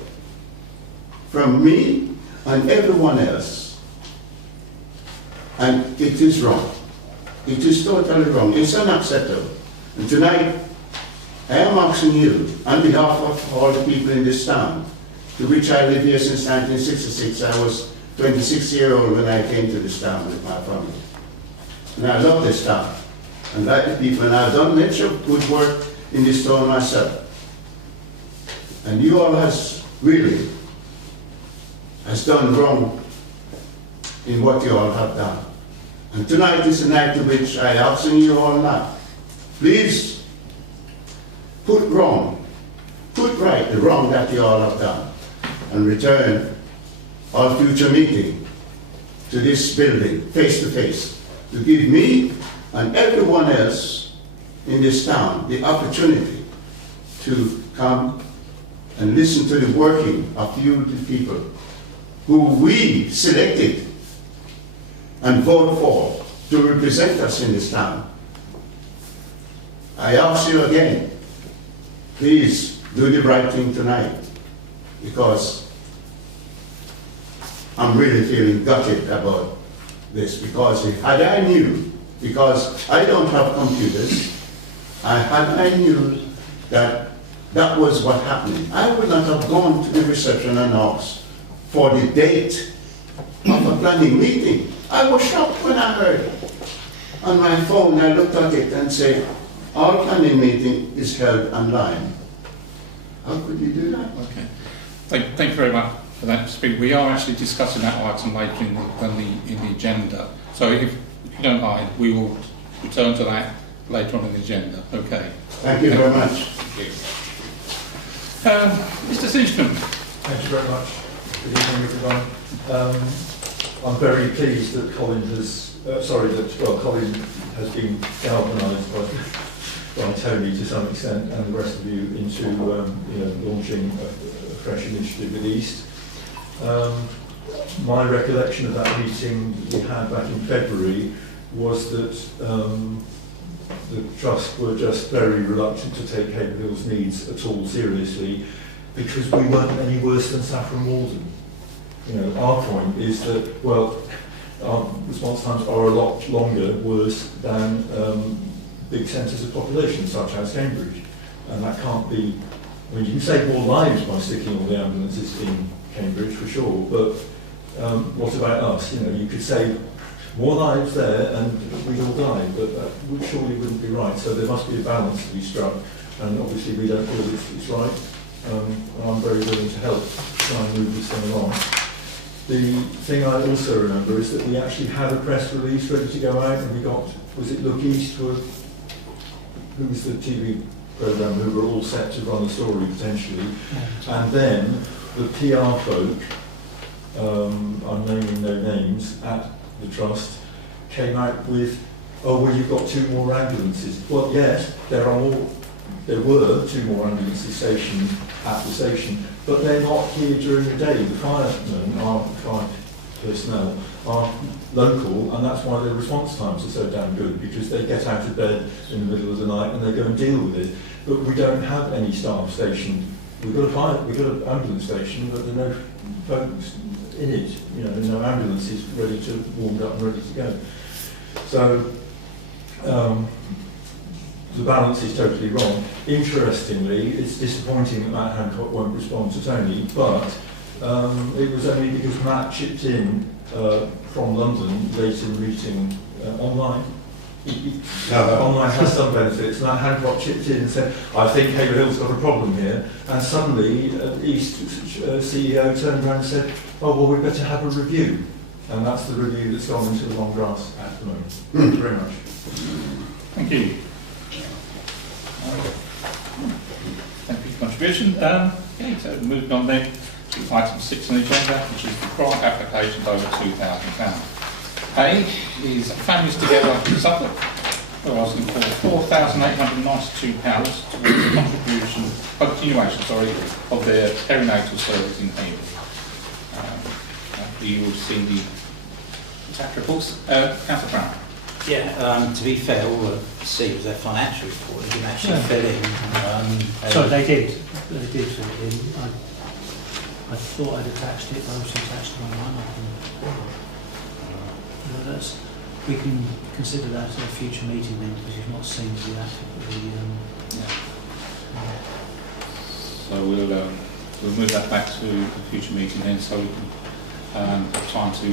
from me and everyone else. And it is wrong. It is totally wrong. It's unacceptable. And tonight, I am asking you, on behalf of all the people in this town, to which I live here since 1966, I was 26-year-old when I came to this town with my family. And I love this town, and like the people, and I've done much of good work in this town myself. And you all has really done wrong in what you all have done. And tonight is the night to which I ask you all now, please put right the wrong that you all have done, and return our future meeting to this building face to face, to give me and everyone else in this town the opportunity to come and listen to the working of you, the people, who we selected and voted for to represent us in this town. I ask you again, please do the right thing tonight, because I'm really feeling gutted about this, because had I knew, because I don't have computers, had I knew that that was what happened, I would not have gone to the reception and asked for the date of a planning meeting. I was shocked when I heard on my phone, I looked at it and said, our planning meeting is held online. How could you do that? Okay. Thank you very much for that speak. We are actually discussing that item later in the agenda. So if you don't mind, we will return to that later on in the agenda. Okay. Thank you very much. Thank you. Mr. Sinstrom. Thank you very much. Good evening, everyone. I'm very pleased that Colin has, Colin has been galvanised by Tony to some extent, and the rest of you into launching a fresh initiative with East. My recollection of that meeting we had back in February was that the Trust were just very reluctant to take Haverhill's needs at all seriously, because we weren't any worse than Saffron Walden. Our point is that, well, our response times are a lot longer, worse than big centres of population, such as Cambridge. And that can't be, you can save more lives by sticking all the ambulances in Cambridge, for sure, but what about us? You could save more lives there and we'd all die, but that surely wouldn't be right. So there must be a balance to be struck, and obviously we don't feel it's right. I'm very willing to help try and move this thing along. The thing I also remember is that we actually had a press release ready to go out, and we got, was it Look Eastward, who was the TV programme, who were all set to run the story potentially, and then the PR folk, I'm naming no names, at the Trust, came out with, oh, well, you've got 2 more ambulances. Well, yes, there were 2 more ambulances stationed at the station, but they're not here during the day. The firemen, our fire personnel, are local, and that's why their response times are so damn good, because they get out of bed in the middle of the night and they go and deal with it. But we don't have any staff stationed. We've got an ambulance station, but there are no folks in it. There are no ambulances ready to warmed up and ready to go. So the balance is totally wrong. Interestingly, it's disappointing that Matt Hancock won't respond to Tony, but it was only because Matt chipped in from London late in the meeting online. Online has some benefits, and I had got chipped in and said, I think Haverhill's got a problem here, and suddenly East CEO turned around and said, oh well, we better have a review, and that's the review that's gone into the long grass at the moment. Thank you very much. Thank you. Thank you for your contribution. Okay, so moving on then to item 6 on the agenda, which is the grant applications over £2,000. A is Families Together Suffolk, who are asking for £4,892 towards the continuation of their perinatal service in Haverhill. You will see the tax reports. Councillor Brown. Yeah, to be fair, all I see was their financial report. They didn't actually fill in. Sorry, they did. They did fill it in. I thought I'd attached it, but I was attached to online. We can consider that at a future meeting then, because you've not seen the actual. So we'll move that back to the future meeting then, so we can have time to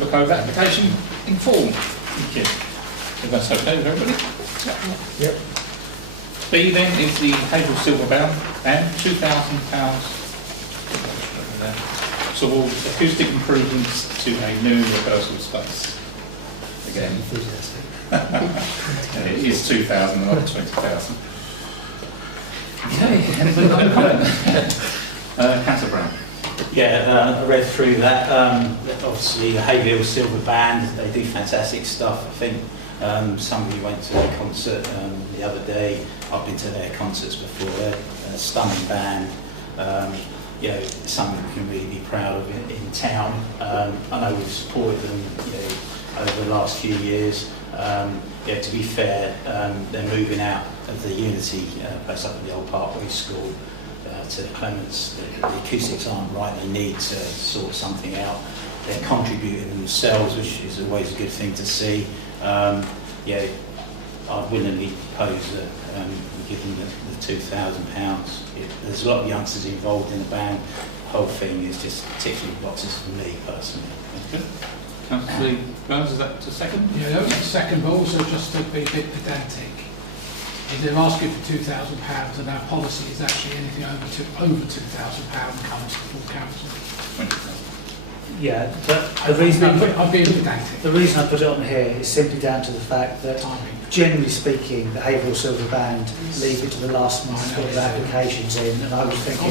look over the application in full. Thank you. If that's okay with everybody? Yep. B then is the Haverhill Silver Band and £2,000 towards acoustic improvements to a new rehearsal space. Again, it is 2,000, not 20,000. Okay, anybody got a comment? Councillor Brown. Yeah, I read through that. Obviously, the Haverhill Silver Band, they do fantastic stuff. I think somebody went to a concert the other day. I've been to their concerts before. They're a stunning band. You know, something we can really be proud of in town. I know we've supported them, you know, over the last few years. Yeah, to be fair, they're moving out of the Unity place up at the old Parkway School to the Clements. The acoustics aren't right. They need to sort something out. They're contributing themselves, which is always a good thing to see. Yeah, I'd willingly propose that we give them the £2,000. There's a lot of youngsters involved in the band. The whole thing is just ticking boxes for me personally. Good. Councillor Burns, is that a second? Yeah, that was a second, but also just to be a bit pedantic. If they're asking for £2,000 and our policy is actually anything over £2,000 comes to full council. Yeah, but the reason I'm being pedantic. The reason I put it on here is simply down to the fact that, generally speaking, the Haverhill Silver Band leave it to the last month to put their applications in, and I was thinking,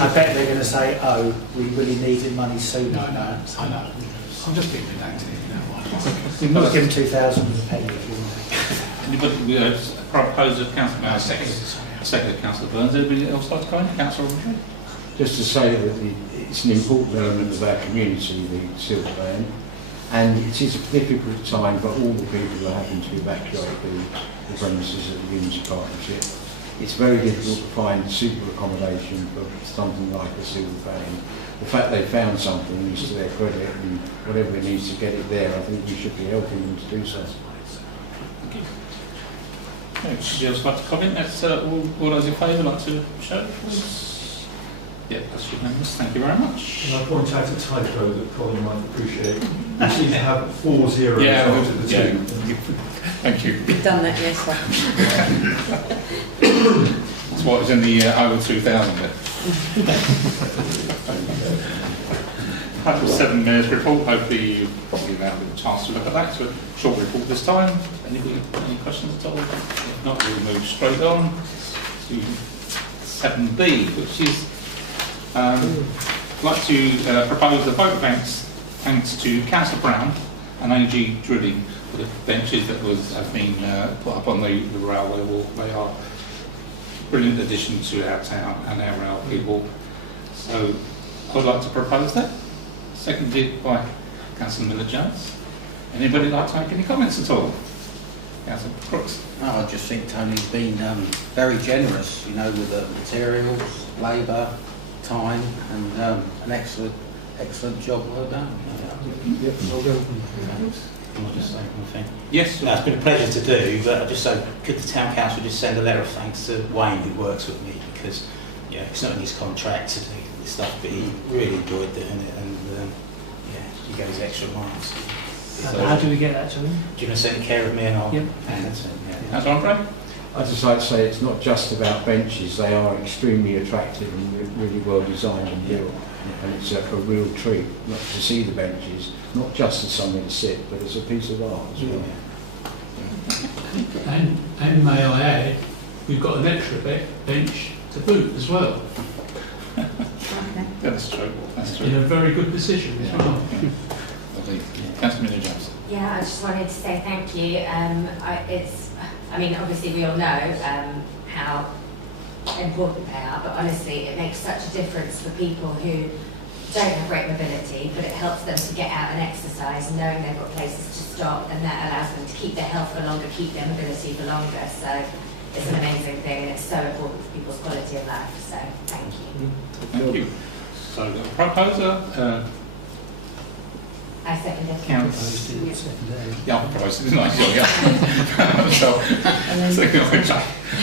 I bet they're going to say, oh, we really needed money sooner. No, I know. I'm just being pedantic. We've not given 2,000 with a penny if you want. Anybody propose of Councillor Burns? Second of Councillor Burns. Anybody else like to comment? Councillor Rodriguez? Just to say that it's an important element of our community, the Silver Band, and it is a difficult time for all the people who are having to evacuate the premises of the Unity Partnership. It's very difficult to find suitable accommodation for something like a Silver Band. The fact they found something is to their credit, and whatever it needs to get it there, I think we should be helping them to do so. Thank you. Okay, would you else like to comment? That's all those in favour like to show, please? Yeah, that's unanimous. Thank you very much. Can I point out a typo that Colin might appreciate? You seem to have 4 zeros after the 2. Thank you. We've done that, yes, sir. That's what was in the over 2000 bit. Item 7 Mayor's report. Hopefully you've probably had a chance to look at that. It's a short report this time. Any questions at all? If not, we'll move straight on to 7B, which is I'd like to propose the vote thanks to Councillor Brown and AG Drilling for the benches that have been put up on the railway walk. They are a brilliant addition to our town and our rail people. So I would like to propose that. Seconded by Councillor Miller-Jones. Anybody like to make any comments at all? Councillor Crooks. No, I just think Tony's been very generous, you know, with the materials, labour, time, and an excellent job well done. Yep, well done. Can I just say one thing? Yes. No, it's been a pleasure to do, but I just say, could the Town Council just send a letter of thanks to Wayne, who works with me, because yeah, it's not in his contract to do this stuff, but he really enjoyed doing it, and yeah, he goes extra miles. How do we get that to him? Do you want to send care of me and I'll Yep. hand it to him? Yeah. That's Andre? I'd just like to say it's not just about benches, they are extremely attractive and really well designed and built. And it's a real treat not to see the benches, not just as somewhere to sit, but as a piece of art as well. And may I add, we've got an extra bench to boot as well, That's true. That's true. in a very good position as well. Lovely. Councillor Jones. Yeah, I just wanted to say thank you. I mean, obviously we all know how important they are, but honestly, it makes such a difference for people who don't have great mobility, but it helps them to get out and exercise, knowing they've got places to stop, and that allows them to keep their health for longer, keep their mobility for longer. So it's an amazing thing, and it's so important for people's quality of life. So thank you. Thank you. So the proposer, I second it. yeah, I proposed it, didn't I? Yeah. So,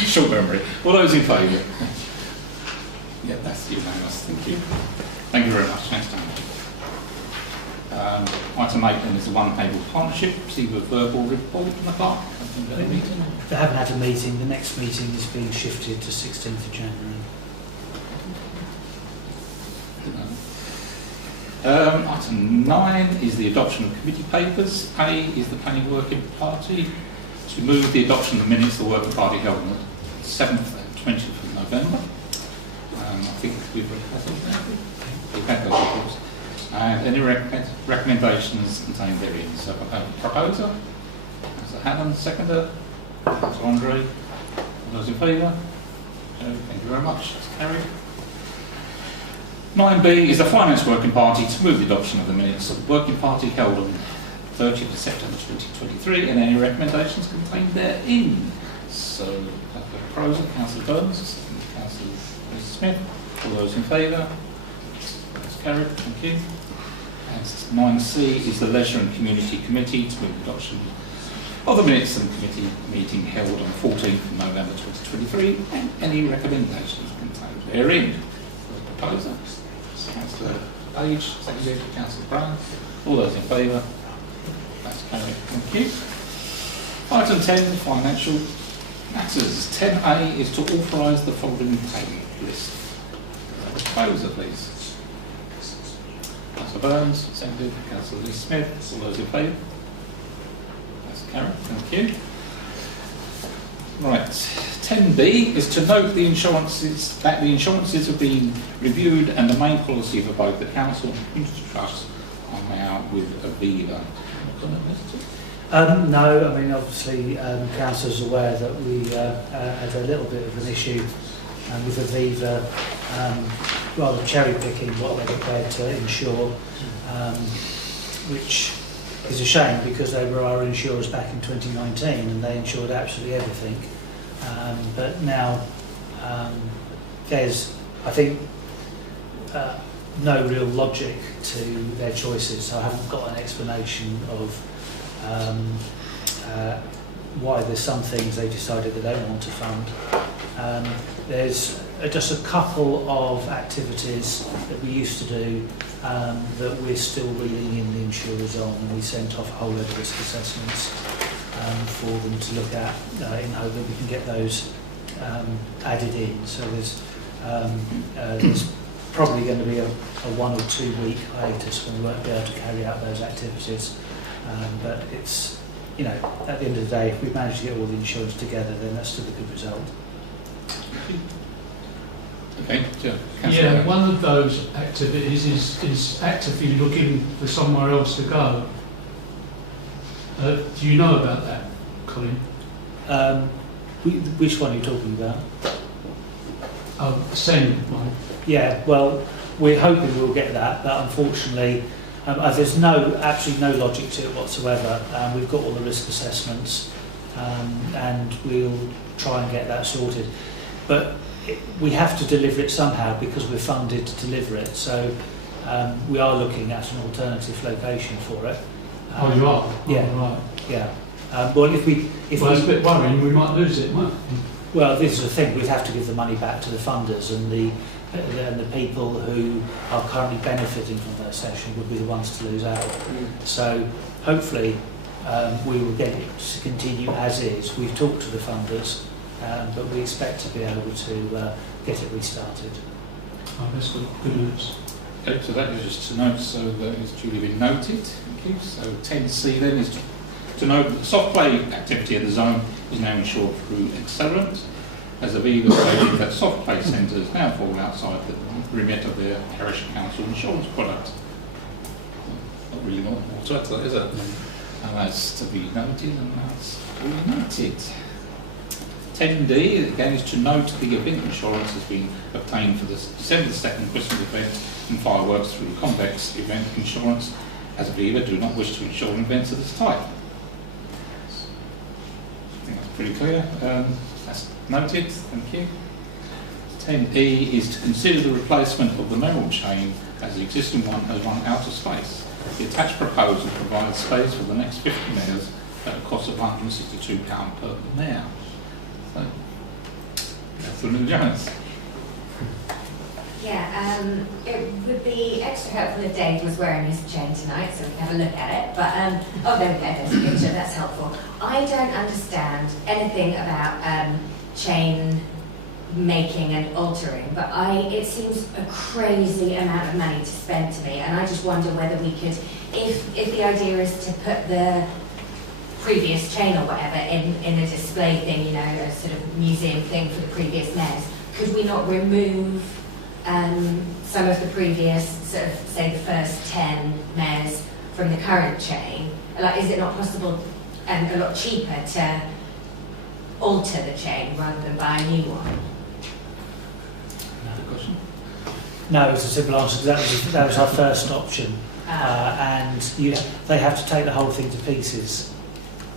short memory. All those in favour? Yeah, that's unanimous. Thank you. Thank you very much. Thanks, Dan. Item 8 then is the One Haverhill Partnership. Receive a verbal report from the clerk. They haven't had a meeting. The next meeting is being shifted to 16th of January. Item 9 is the adoption of committee papers. A is the Planning Working Party to move the adoption of the minutes of the Working Party held on the 7th and 20th of November. I think we've had those reports. And any recommendations contained therein. So proposer, Councillor Hammond, seconder, Councillor Andre. All those in favour? Thank you very much. That's carried. 9B is the Finance Working Party to move the adoption of the minutes of the Working Party held on 30th of September 2023 and any recommendations contained therein. So, Councillor Councillor Burns, Councillor Smith, all those in favour? That's carried, thank you. And 9C is the Leisure and Community Committee to move the adoption of the minutes of the committee meeting held on 14th of November 2023 and any recommendations contained therein. The proposer. Councillor Page, seconded by Councillor Brown. All those in favour? That's carried. Thank you. Item 10, financial matters. 10A is to authorise the following payment list. The proposer, please. Councillor Burns, seconded by Councillor Lee Smith. All those in favour? That's carried. Thank you. Right, 10B is to note the insurances, that the insurances have been reviewed and the main policy for both the council and the trust are now with Aviva. No, I mean obviously councillors are aware that we had a little bit of an issue with Aviva rather cherry picking what they're prepared to insure, which is a shame because they were our insurers back in 2019 and they insured absolutely everything. But now there's, I think, no real logic to their choices. So I haven't got an explanation of why there's some things they decided they don't want to fund. There's just a couple of activities that we used to do that we're still reeling in the insurers on, and we sent off a whole load of risk assessments for them to look at in hope that we can get those added in. So there's probably going to be a 1 or 2 week hiatus when we won't be able to carry out those activities. But it's, you know, at the end of the day, if we manage to get all the insurance together, then that's still a good result. Okay, sure. Yeah, one of those activities is actively looking for somewhere else to go. Do you know about that, Colin? Which one are you talking about? Oh, the same one. Yeah, well, we're hoping we'll get that, but unfortunately, there's absolutely no logic to it whatsoever. We've got all the risk assessments, and we'll try and get that sorted. But we have to deliver it somehow because we're funded to deliver it. So we are looking at an alternative location for it. Oh, you are? Yeah. Oh, right. Yeah. Well, if it's a bit worrying, we might lose it, won't we? Well, this is the thing, we'd have to give the money back to the funders, and the and the people who are currently benefiting from that section would be the ones to lose out. So hopefully we will get it to continue as is. We've talked to the funders, but we expect to be able to get it restarted. Oh, that's good news. Okay, so that is just to note, so that it's duly been noted. Thank you. So 10C then is to note that the soft play activity of the zone is now insured through Accelerant, as Aviva stated that soft play centres now fall outside the remit of their parish council insurance product. Not really more to it, is it? And that's to be noted, and that's all noted. 10D, again, is to note the event insurance has been obtained for the December 2nd Christmas event and fireworks through Convex Event Insurance, as Aviva do not wish to insure events of this type. I think that's pretty clear. That's noted, thank you. 10E is to consider the replacement of the Merrill chain as the existing one has run out of space. The attached proposal provides space for the next 50 mares at a cost of £162 per mare. So, Councillor Jones. Yeah, it would be extra helpful if Dave was wearing his chain tonight so we can have a look at it. But, oh, there we go, there's a picture, that's helpful. I don't understand anything about chain making and altering, but it seems a crazy amount of money to spend to me, and I just wonder whether we could, if the idea is to put the previous chain or whatever in a display thing, you know, a sort of museum thing for the previous mares, could we not remove some of the previous, sort of, say, the first 10 mares from the current chain? Like, is it not possible and a lot cheaper to alter the chain rather than buy a new one? No, it's a simple answer, because that was our first option. And they have to take the whole thing to pieces.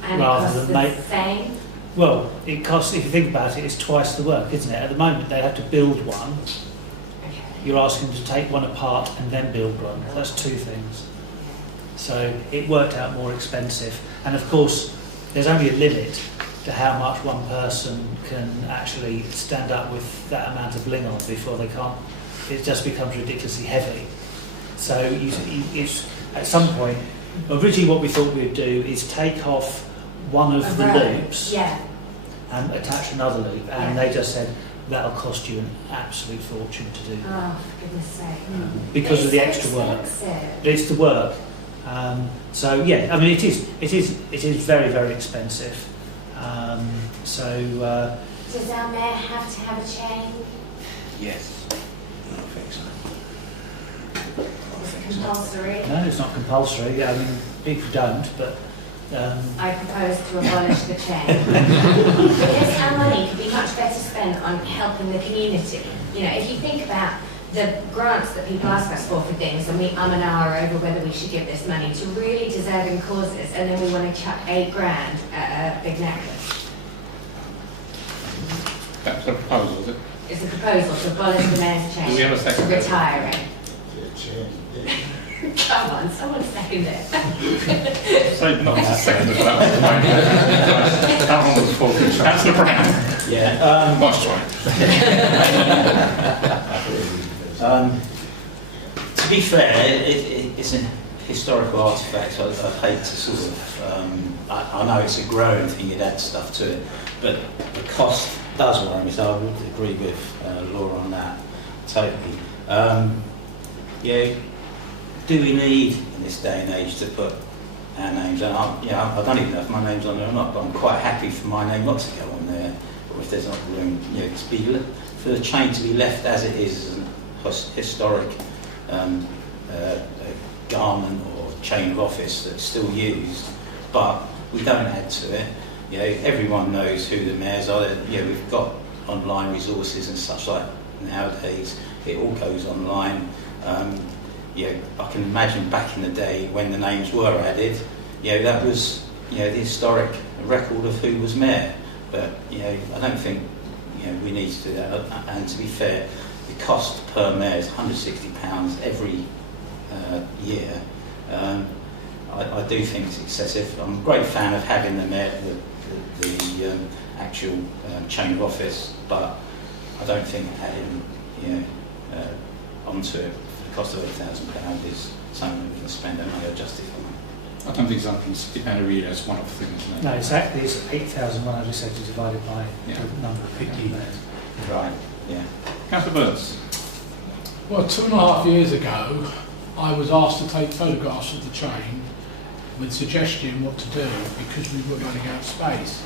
And rather it costs the same? Well, it costs, if you think about it, it's twice the work, isn't it? At the moment, they have to build one. Okay. You're asking them to take one apart and then build one. That's two things. So it worked out more expensive. And of course, there's only a limit to how much one person can actually stand up with that amount of bling on before they can't. It just becomes ridiculously heavy. So it's, at some point, originally what we thought we'd do is take off one of the loops and attach another loop, and they just said that'll cost you an absolute fortune to do that. Oh, for goodness sake. Because of the extra work. It's the work. So yeah, I mean it is very, very expensive. Does our mare have to have a chain? Yes. I think so. Is it compulsory? No, it's not compulsory. I mean, people don't, but I propose to abolish the chain. Because our money could be much better spent on helping the community. You know, if you think about the grants that people ask us for things, and we and ah over whether we should give this money to really deserving causes, and then we want to chuck $8 grand at a big necklace. That's a proposal, is it? It's a proposal to abolish the mayor's chain. Do we have a second? To retire it. Come on, someone second it. So not a second of that. That one was for Councillor Brown. Yeah. Nice try. To be fair, it's a historical artefact, so I'd hate to sort of, I know it's a growing thing, you'd add stuff to it, but the cost does worry me, so I would agree with Laura on that, totally. Yeah, do we need, in this day and age, to put our names on? I don't even know if my name's on there or not, but I'm quite happy for my name not to go on there, or if there's not room, to be for the chain to be left as it is, as an historic garment or chain of office that's still used, but we don't add to it. Everyone knows who the mayors are. We've got online resources and such like nowadays. It all goes online. I can imagine back in the day when the names were added, that was the historic record of who was mayor. But I don't think we need to do that. And to be fair, the cost per mayor is £160 every year. I do think it's excessive. I'm a great fan of having the mayor, the actual chain of office, but I don't think adding onto it for the cost of £8,000 is something we can spend and money justify. I don't think it's £160 a year, that's one of the things, isn't it? No, exactly. It's 8,170 divided by Yeah. the number of people there. Right, yeah. Councillor Burns. Well, 2.5 years ago, I was asked to take photographs of the train with suggestion what to do because we were running out of space.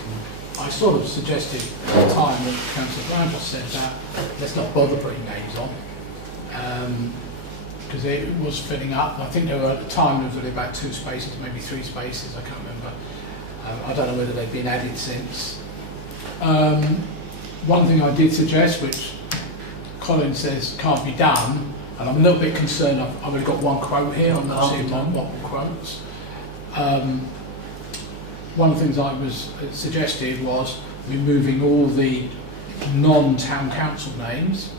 I sort of suggested at the time that Councillor Brown just said that let's not bother putting names on because it was filling up. I think there were at the time there was only about 2 spaces, maybe 3 spaces. I can't remember. I don't know whether they've been added since. One thing I did suggest, which Colin says can't be done, and I'm a little bit concerned. I've only got one quote here. I'm not seeing multiple quotes. One of the things I was suggested was removing all the non-town council names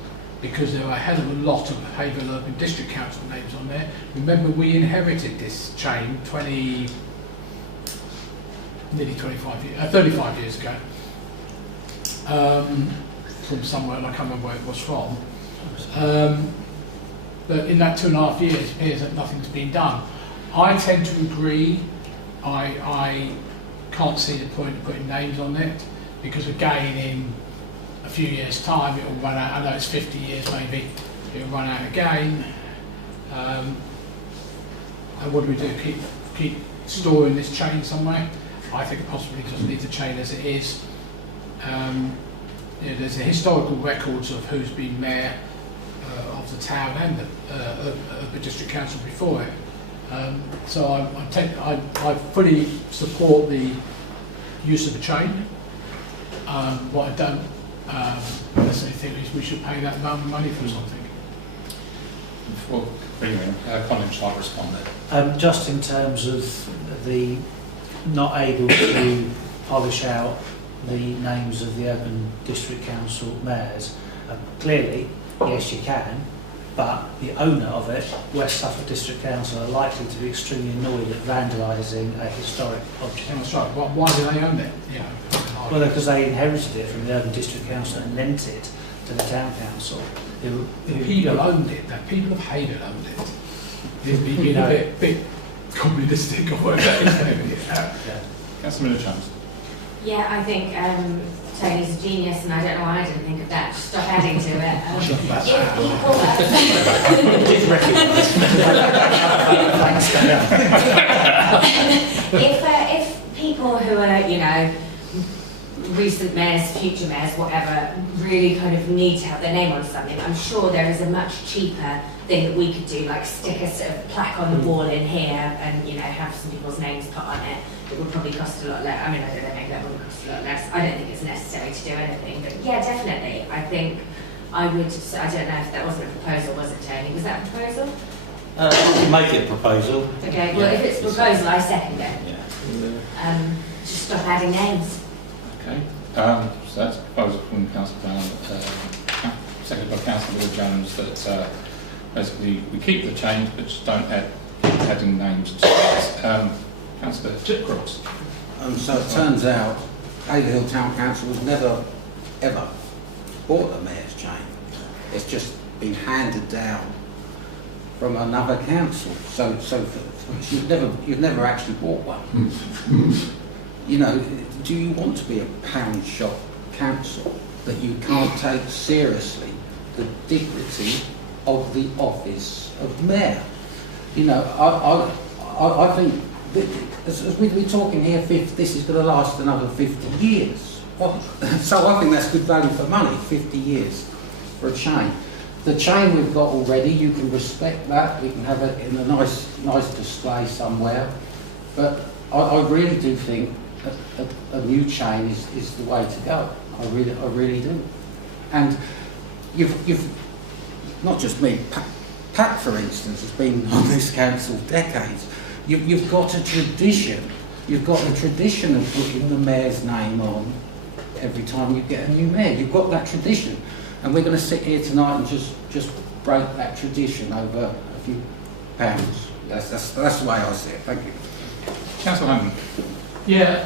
because there are a hell of a lot of Haverhill Urban District Council names on there. Remember, we inherited this chain nearly 35 years ago from somewhere, and I can't remember where it was from. But in that 2.5 years, it appears that nothing's been done. I tend to agree. I can't see the point of putting names on it because, again, in a few years' time, it will run out. I know it's 50 years, maybe it will run out again. And what do we do? Keep storing this chain somewhere? I think possibly just leave the chain as it is. There's a historical records of who's been mayor of the town and the district council before it. So I fully support the use of a chain. What I don't necessarily think is we should pay that amount of money for something. Before bringing Colin shall respond there. Just in terms of the not able to polish out the names of the urban district council mayors, clearly, yes, you can, but the owner of it, West Suffolk District Council, are likely to be extremely annoyed at vandalising a historic object. That's right. Why do they own it? You know, well, because they inherited it from the urban district council and lent it to the town council. The people owned it. The people of Haverhill owned it. It'd be a bit communistic or whatever. Councillor Miller-Jones. Yeah, I think Tony's a genius, and I don't know why I didn't think of that. Stop adding to it. If people who are, you know, recent mayors, future mayors, whatever, really kind of need to have their name on something, I'm sure there is a much cheaper thing that we could do, like stick a sort of plaque on the wall in here and, you know, have some people's names put on it. It would probably cost a lot less. I mean, I don't know, maybe that would cost a lot less. I don't think it's necessary to do anything, but yeah, definitely. I think I would, I don't know if that wasn't a proposal, was it, Tony? Was that a proposal? Make it a proposal. Okay, well, if it's a proposal, I second it. Yeah. Just stop adding names. Okay. So that's a proposal from Councillor Brown, seconded by Councillor Miller-Jones, that basically we keep the change but just don't keep adding names to it. Councillor Crooks. So it turns out Haverhill Town Council has never, ever bought a mayor's chain. It's just been handed down from another council. So you've never actually bought one. You know, do you want to be a pound shop council that you can't take seriously the dignity of the office of mayor? You know, I think as we're talking here, this is going to last another 50 years. So I think that's good value for money, 50 years for a chain. The chain we've got already, you can respect that. We can have it in a nice display somewhere. But I really do think a new chain is the way to go. I really do. And you've not just me. Pat, for instance, has been on this council decades. You've got a tradition. You've got a tradition of putting the mayor's name on every time you get a new mayor. You've got that tradition, and we're going to sit here tonight and just break that tradition over a few pounds. That's the way I see it. Thank you. Councillor Hammond. Yeah.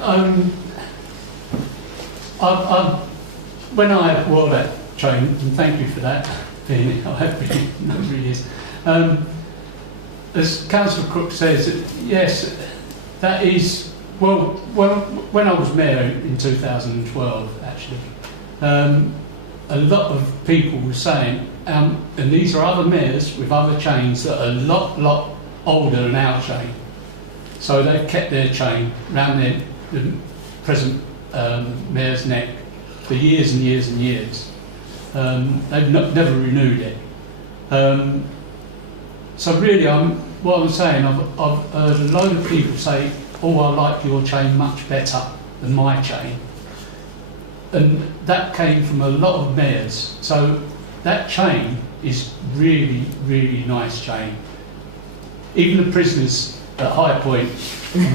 When I wore that chain, and thank you for that, I have been a number of years. As Councillor Crook says, yes, that is, well, when I was mayor in 2012, actually, a lot of people were saying, and these are other mayors with other chains that are a lot older than our chain. So they've kept their chain round the present mayor's neck for years and years and years. They've never renewed it. So really, what I'm saying, I've heard a load of people say, oh, I like your chain much better than my chain. And that came from a lot of mayors. So that chain is really, really nice chain. Even the prisoners at High Point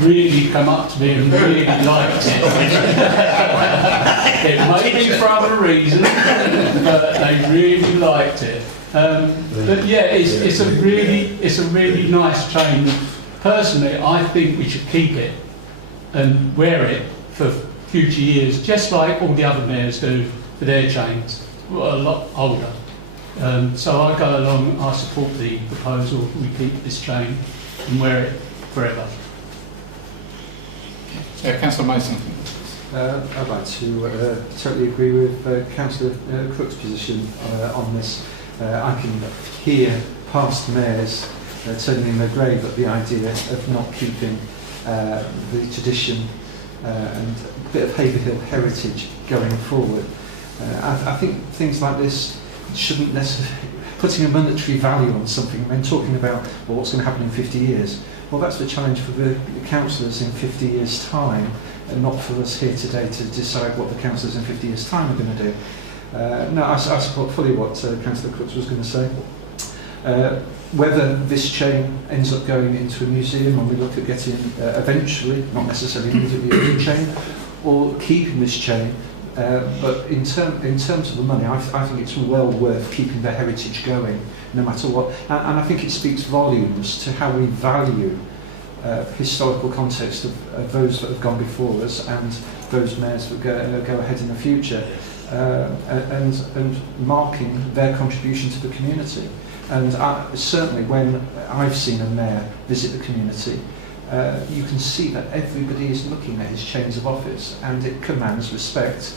really come up to me and really liked it. It may be for other reasons, but they really liked it. But yeah, it's a really nice chain. Personally, I think we should keep it and wear it for future years, just like all the other mayors do for their chains, who are a lot older. So I go along, I support the proposal, we keep this chain and wear it forever. Councillor Mason. I'd like to totally agree with Councillor Crook's position on this. I can hear past mayors turning in their grave at the idea of not keeping the tradition and a bit of Haverhill heritage going forward. I think things like this shouldn't necessarily, putting a monetary value on something and then talking about, well, what's going to happen in 50 years. Well, that's the challenge for the councillors in 50 years' time, and not for us here today to decide what the councillors in 50 years' time are going to do. No, I support fully what Councillor Crooks was going to say. Whether this chain ends up going into a museum and we look at getting eventually, not necessarily immediately, a new chain, or keeping this chain, but in terms of the money, I think it's well worth keeping the heritage going, no matter what. And I think it speaks volumes to how we value historical context of those that have gone before us and those mayors that go ahead in the future, and marking their contribution to the community. And certainly when I've seen a mayor visit the community, you can see that everybody is looking at his chains of office and it commands respect.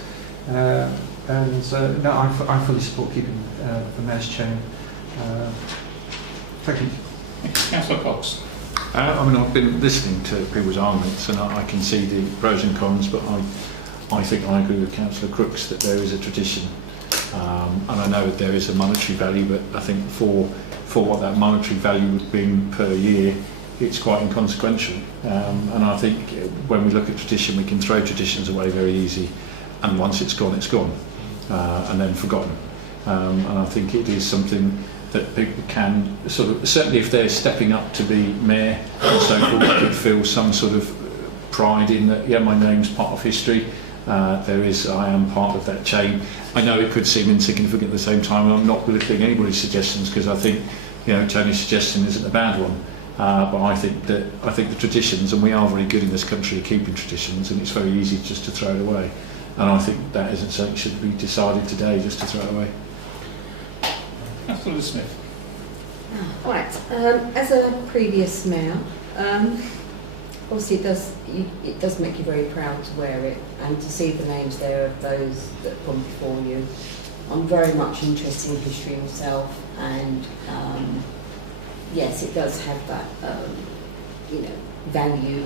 No, I fully support keeping the mayor's chain. Thank you. Councillor Cox. I mean, I've been listening to people's arguments and I can see the pros and cons, but I think I agree with Councillor Crooks that there is a tradition. And I know that there is a monetary value, but I think for what that monetary value would bring per year, it's quite inconsequential. And I think when we look at tradition, we can throw traditions away very easy, and once it's gone, and then forgotten. And I think it is something that people can sort of, certainly if they're stepping up to be mayor and so forth, could feel some sort of pride in that, yeah, my name's part of history. I am part of that chain. I know it could seem insignificant at the same time, and I'm not belittling anybody's suggestions, because I think, you know, Tony's suggestion isn't a bad one. But I think the traditions, and we are very good in this country at keeping traditions, and it's very easy just to throw it away. And I think that isn't something that should be decided today, just to throw it away. Councillor Smith. Right, as a previous mayor, obviously it does make you very proud to wear it and to see the names there of those that have gone before you. I'm very much interested in history myself, and yes, it does have that value.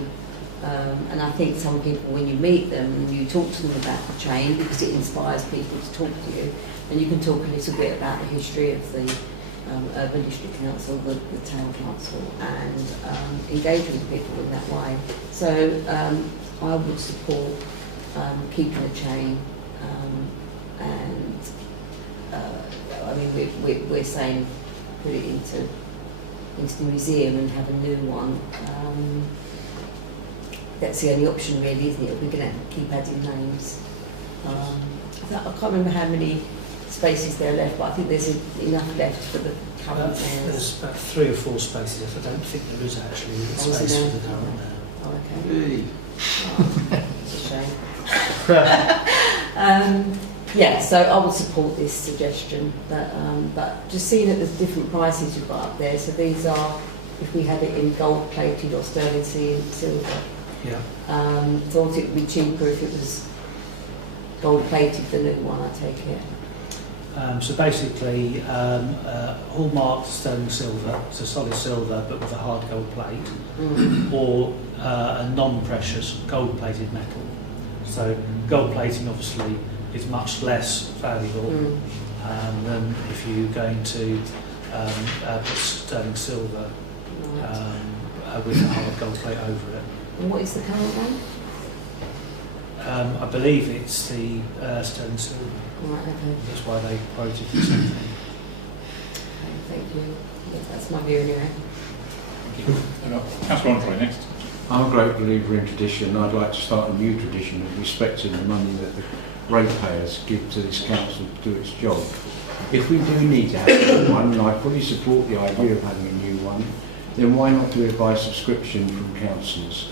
And I think some people, when you meet them and you talk to them about the chain, because it inspires people to talk to you, and you can talk a little bit about the history of the Urban District Council, the Town Council, and engage with people in that way. So I would support keeping a chain, and I mean we're saying put it into the museum and have a new one. That's the only option really, isn't it? We're going to keep adding names. I can't remember how many spaces there are left, but I think there's enough left for the current mayors. There's about 3 or 4 spaces left. I don't think there is actually a space for the current mayor. Oh, okay. Oh, it's a shame. Yeah, so I would support this suggestion, but just seeing that there's different prices you've got up there, so these are, if we had it in gold plated or sterling silver. Yeah. Thought it would be cheaper if it was gold plated, the new one, I take it. So basically, hallmarked sterling silver, so solid silver but with a hard gold plate, or a non-precious gold-plated metal. So gold plating obviously is much less valuable than if you're going to put sterling silver with a hard gold plate over it. And what is the current one? I believe it's the sterling silver. Right, okay. That's why they quoted the same thing. Okay, thank you. Yeah, that's my view anyway. Councillor Andre next. I'm a great believer in tradition. I'd like to start a new tradition of respecting the money that the ratepayers give to this council to do its job. If we do need to have a new one, and I fully support the idea of having a new one, then why not do it by subscription from councils?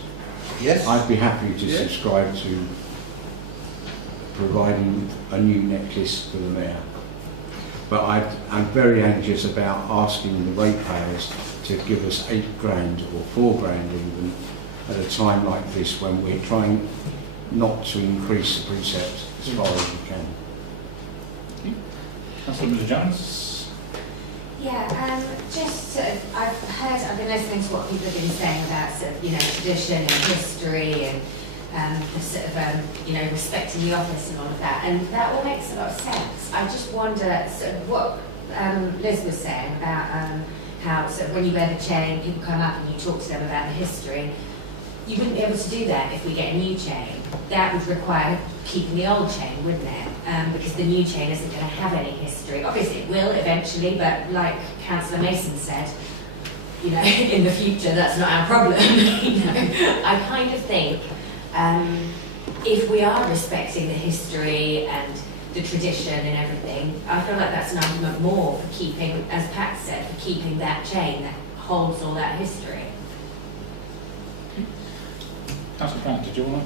Yes. I'd be happy to subscribe to providing a new necklace for the mayor. But I'm very anxious about asking the ratepayers to give us £8 grand or £4 grand even at a time like this when we're trying not to increase the precept as far as we can. Councillor Jones. Yeah, just sort of, I've been listening to what people have been saying about sort of, tradition and history and the sort of, respecting the office and all of that, and that all makes a lot of sense. I just wonder sort of what Liz was saying about how sort of when you wear the chain, people come up and you talk to them about the history. You wouldn't be able to do that if we get a new chain. That would require keeping the old chain, wouldn't it? Because the new chain isn't going to have any history. Obviously it will eventually, but like Councillor Mason said, in the future that's not our problem. I kind of think if we are respecting the history and the tradition and everything, I feel like that's an argument more for keeping, as Pat said, for keeping that chain that holds all that history. Councillor Grant, did you want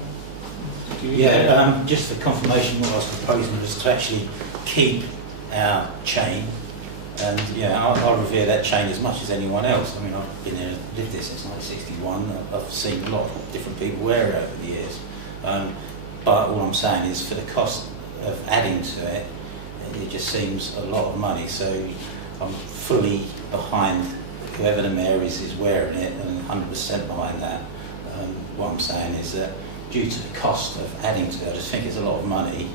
to? Yeah, just for confirmation, what I was proposing was to actually keep our chain, and I'll revere that chain as much as anyone else. I mean, I've been here, lived there since 1961. I've seen a lot of different people wear it over the years. But all I'm saying is, for the cost of adding to it, it just seems a lot of money. So I'm fully behind whoever the mayor is wearing it, and 100% behind that. What I'm saying is that due to the cost of adding to it, I just think it's a lot of money,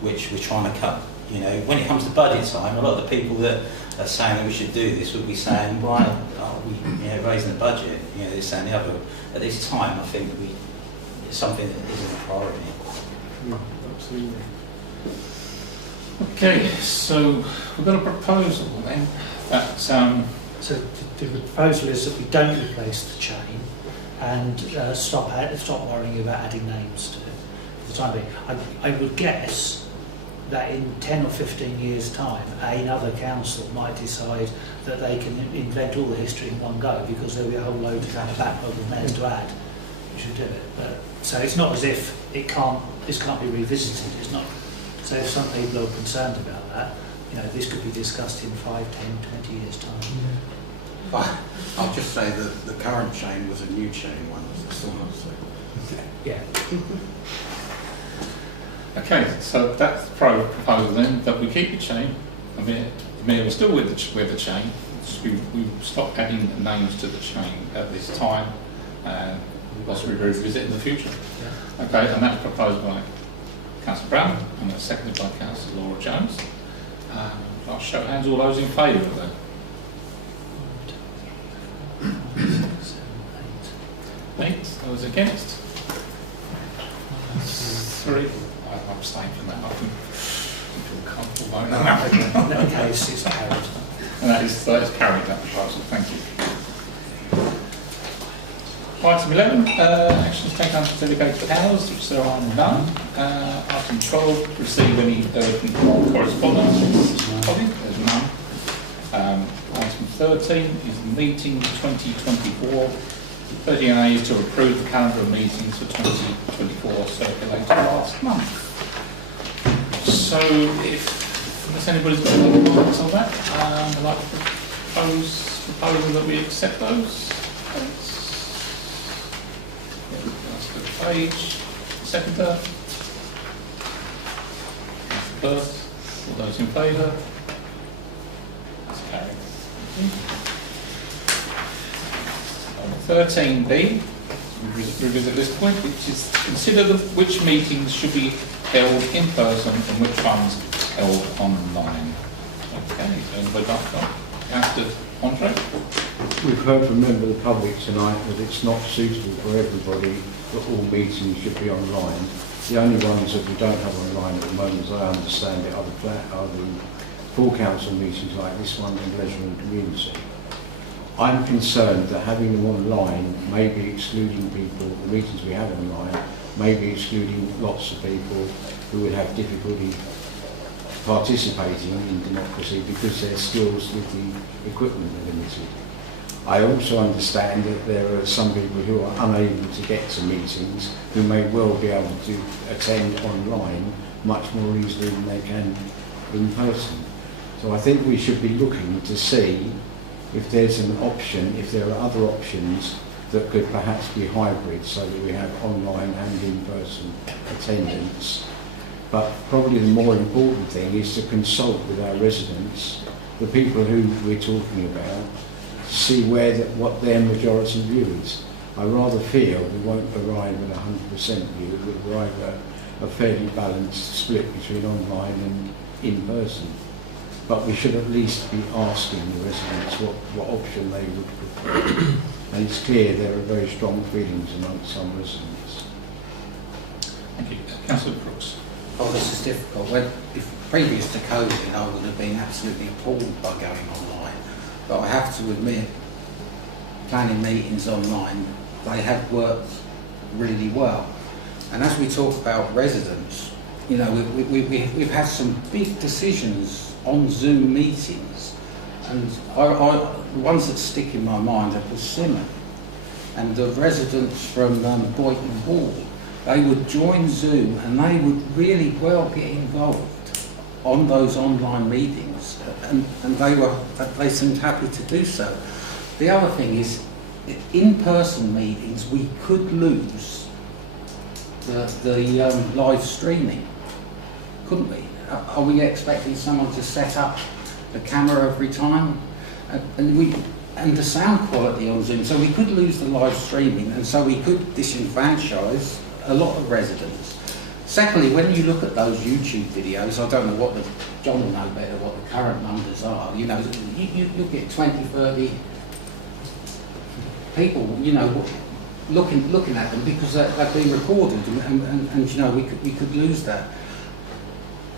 which we're trying to cut. When it comes to budget time, a lot of the people that are saying that we should do this would be saying, why are we raising the budget, this and the other. At this time, I think it's something that isn't a priority. Absolutely. Okay, so we've got a proposal then that... So the proposal is that we don't replace the chain and stop worrying about adding names to it for the time being. I would guess that in 10 or 15 years' time, another council might decide that they can invent all the history in one go because there'll be a whole load of backlog of mayors to add. We should do it. But, so it's not as if this can't be revisited. It's not. So if some people are concerned about that, this could be discussed in 5, 10, 20 years' time. I'll just say that the current chain was a new chain one. That's all I'll say. Yeah. Okay, so that's the proposal then, that we keep the chain. The mayor was still with the chain. We stop adding names to the chain at this time, and possibly revisit in the future. Yeah. Okay, and that's proposed by Councillor Brown, and that's seconded by Councillor Laura Jones. I'll show of hands all those in favour of that. Eight. Those against? 3. I'm abstaining from that. I feel comfortable voting on that. In that case, it's carried. And that is carried, that proposal. Thank you. Item 11, actions taken under delegated powers, which there are none. Item 12, receive any urgent correspondence. There's none. Item 13 is meeting 2024. 13A is to approve the calendar of meetings for 2024 circulated last month. So, unless anybody's got any comments on that, I'd like to propose that we accept those. That's the page. Seconder. First. All those in favour? That's carried. 13B, revisit this point, which is consider which meetings should be held in person and which ones held online. Okay, so anybody like that? Councillor Andre? We've heard from members of the public tonight that it's not suitable for everybody that all meetings should be online. The only ones that we don't have online at the moment, as I understand it, are the full council meetings like this one in leisure and community. I'm concerned that having them online may be excluding people, the meetings we have online, may be excluding lots of people who would have difficulty participating in democracy because their skills with the equipment are limited. I also understand that there are some people who are unable to get to meetings who may well be able to attend online much more easily than they can in person. So I think we should be looking to see if there's an option, if there are other options that could perhaps be hybrid so that we have online and in-person attendance. But probably the more important thing is to consult with our residents, the people who we're talking about, to see what their majority view is. I rather feel we won't arrive at 100% view, we'll arrive at a fairly balanced split between online and in-person. But we should at least be asking the residents what option they would prefer. And it's clear there are very strong feelings amongst some residents. Thank you. Councillor Brooks. Oh, this is difficult. If previous to COVID, I would have been absolutely appalled by going online. But I have to admit, planning meetings online, they have worked really well. And as we talk about residents, you know, we've had some big decisions on Zoom meetings, and the ones that stick in my mind are Persimmon and the residents from Boyton Hall. They would join Zoom and they would really well get involved on those online meetings, and they seemed happy to do so. The other thing is, in-person meetings, we could lose the live streaming, couldn't we? Are we expecting someone to set up the camera every time? And the sound quality on Zoom, so we could lose the live streaming, and so we could disenfranchise a lot of residents. Secondly, when you look at those YouTube videos, I don't know what John will know better what the current numbers are, you know, you get 20, 30 people, you know, looking at them because they've been recorded, and you know, we could lose that.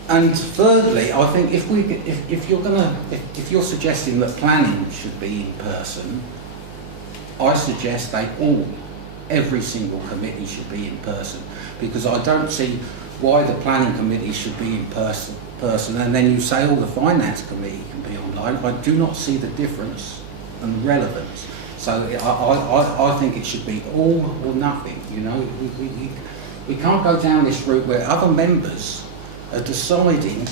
And thirdly, I think if you're suggesting that planning should be in person, I suggest every single committee should be in person, because I don't see why the planning committee should be in person, and then you say, the finance committee can be online. I do not see the difference and relevance. So I think it should be all or nothing. You know, we can't go down this route where other members are deciding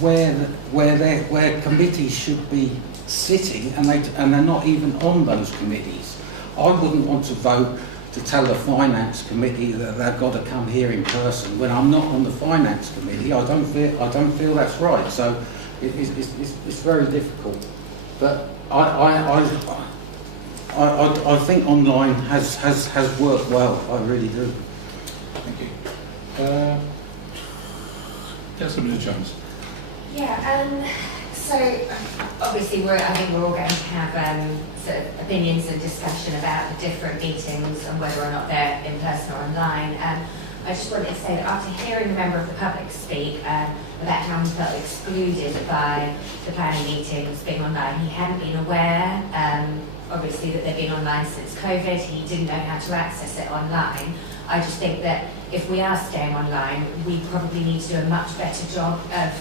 where committees should be sitting, and they're not even on those committees. I wouldn't want to vote to tell the finance committee that they've got to come here in person when I'm not on the finance committee. I don't feel that's right. So it's very difficult. But I think online has worked well. I really do. Thank you. Councillor Jones. Yeah, so obviously I think we're all going to have sort of opinions and discussion about the different meetings and whether or not they're in person or online. I just wanted to say that after hearing a member of the public speak about how he felt excluded by the planning meetings being online, he hadn't been aware, obviously, that they've been online since COVID. He didn't know how to access it online. I just think that if we are staying online, we probably need to do a much better job of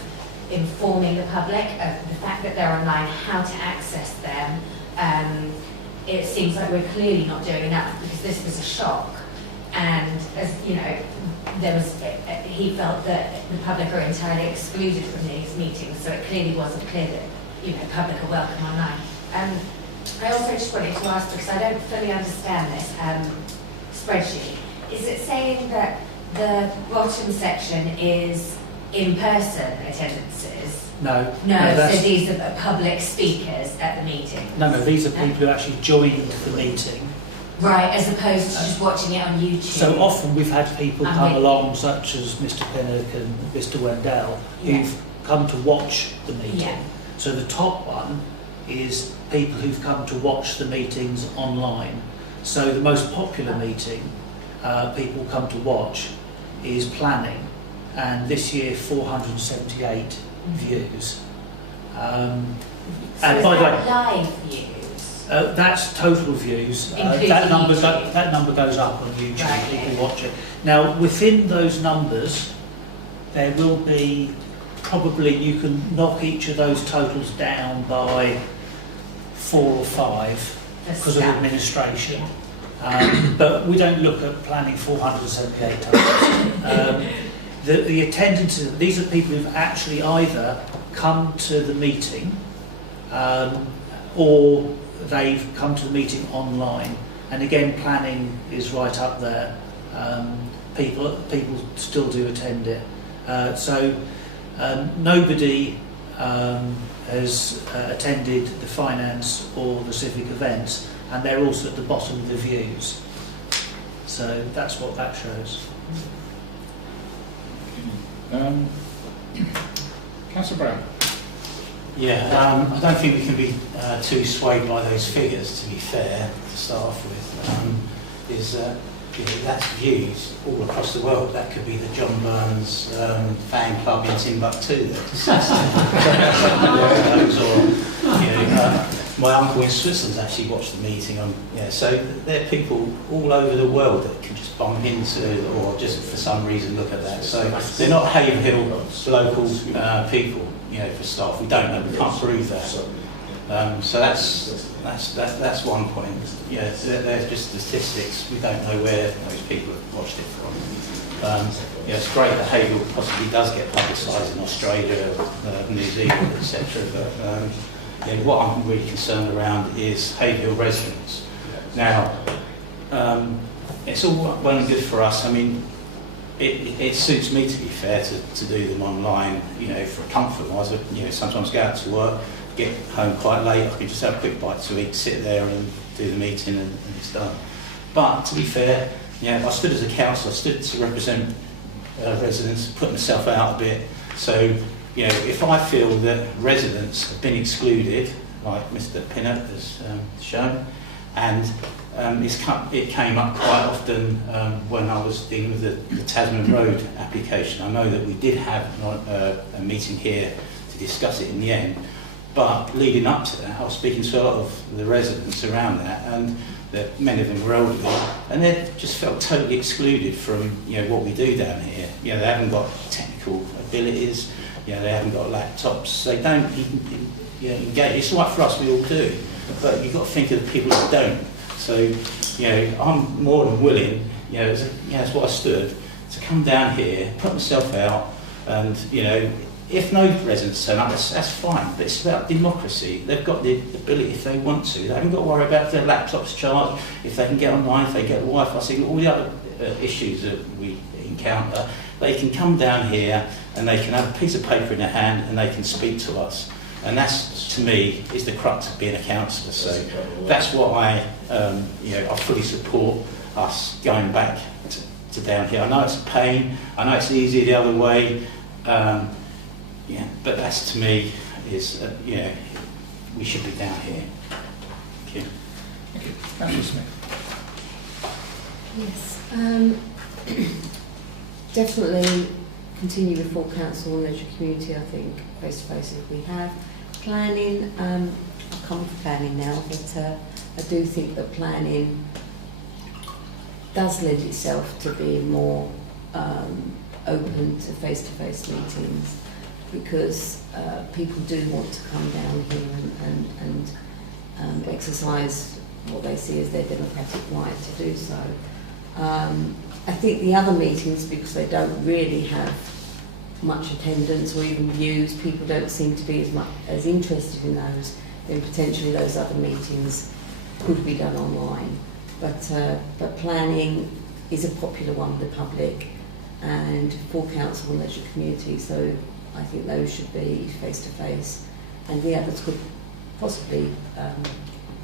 informing the public of the fact that they're online, how to access them. It seems like we're clearly not doing enough, because this was a shock. And as you know, he felt that the public are entirely excluded from these meetings, so it clearly wasn't clear that, you know, public are welcome online. I also just wanted to ask, because I don't fully understand this spreadsheet, is it saying that the bottom section is in-person attendances? No. No, that's- so these are public speakers at the meeting? No, these are people who actually joined the meeting. Right, as opposed to just watching it on YouTube? So often we've had people I'm come with- along, such as Mr Pinnock and Mr Wendell, who've come to watch the meeting. Yeah. So the top one is people who've come to watch the meetings online. So the most popular meeting people come to watch is planning, and this year 478 views. So And is by the way, that live views? that's total views. Including That number YouTube. that number goes up on YouTube. Right, People okay. watch it. Now, within those numbers, there will be probably, you can knock each of those totals down by 4 or 5 because of staff. administration. But we don't look at planning 478 times. The attendance, these are people who've actually either come to the meeting or they've come to the meeting online. And again, planning is right up there. People still do attend it. So nobody has attended the finance or the civic events, and they're also at the bottom of the views. So that's what that shows. Councillor Brown. Yeah, I don't think we can be too swayed by those figures, to be fair, to start off with. That's views all across the world. That could be the John Burns fan club in Timbuktu. My uncle in Switzerland's actually watched the meeting. So there are people all over the world that can just bump into or just for some reason look at that. So they're not Haverhill local people, for staff. We don't know. We can't prove that. So that's one point. They're just statistics. We don't know where those people have watched it from. It's great that Haverhill possibly does get publicised in Australia, New Zealand, etc. But what I'm really concerned around is Haverhill residents. Now, it's all well and good for us. I mean, it suits me, to be fair, to do them online, for comfort-wise. Sometimes go out to work, get home quite late, I can just have a quick bite to eat, sit there and do the meeting and it's done. But to be fair, I stood as a councillor, I stood to represent residents, put myself out a bit. So, if I feel that residents have been excluded, like Mr Pinnock has shown, and it came up quite often when I was dealing with the Tasman Road application. I know that we did have a meeting here to discuss it in the end. But leading up to that, I was speaking to a lot of the residents around that, and many of them were elderly, and they just felt totally excluded from what we do down here. They haven't got technical abilities, they haven't got laptops, they don't engage. It's right for us, we all do, but you've got to think of the people that don't. So I'm more than willing, that's what I stood, to come down here, put myself out, and if no residents turn up, that's fine, but it's about democracy. They've got the ability if they want to. They haven't got to worry about their laptops charged, if they can get online, if they get the Wi-Fi signal, all the other issues that we encounter. They can come down here and they can have a piece of paper in their hand and they can speak to us. And that's, to me, is the crux of being a councillor. So that's what I fully support us going back to down here. I know it's a pain, I know it's easier the other way, but that's, to me, is, we should be down here. Thank you. Thank you. Councillor Smith. Yes, definitely continue with full council knowledge of community. I think face to face if we have planning. I've come for planning now, but I do think that planning does lend itself to being more open to face meetings, because people do want to come down here and exercise what they see as their democratic right to do so. I think the other meetings, because they don't really have much attendance or even views, people don't seem to be as interested in those, then potentially those other meetings could be done online. But planning is a popular one with the public and full council and leisure community, so I think those should be face to face, and the others could possibly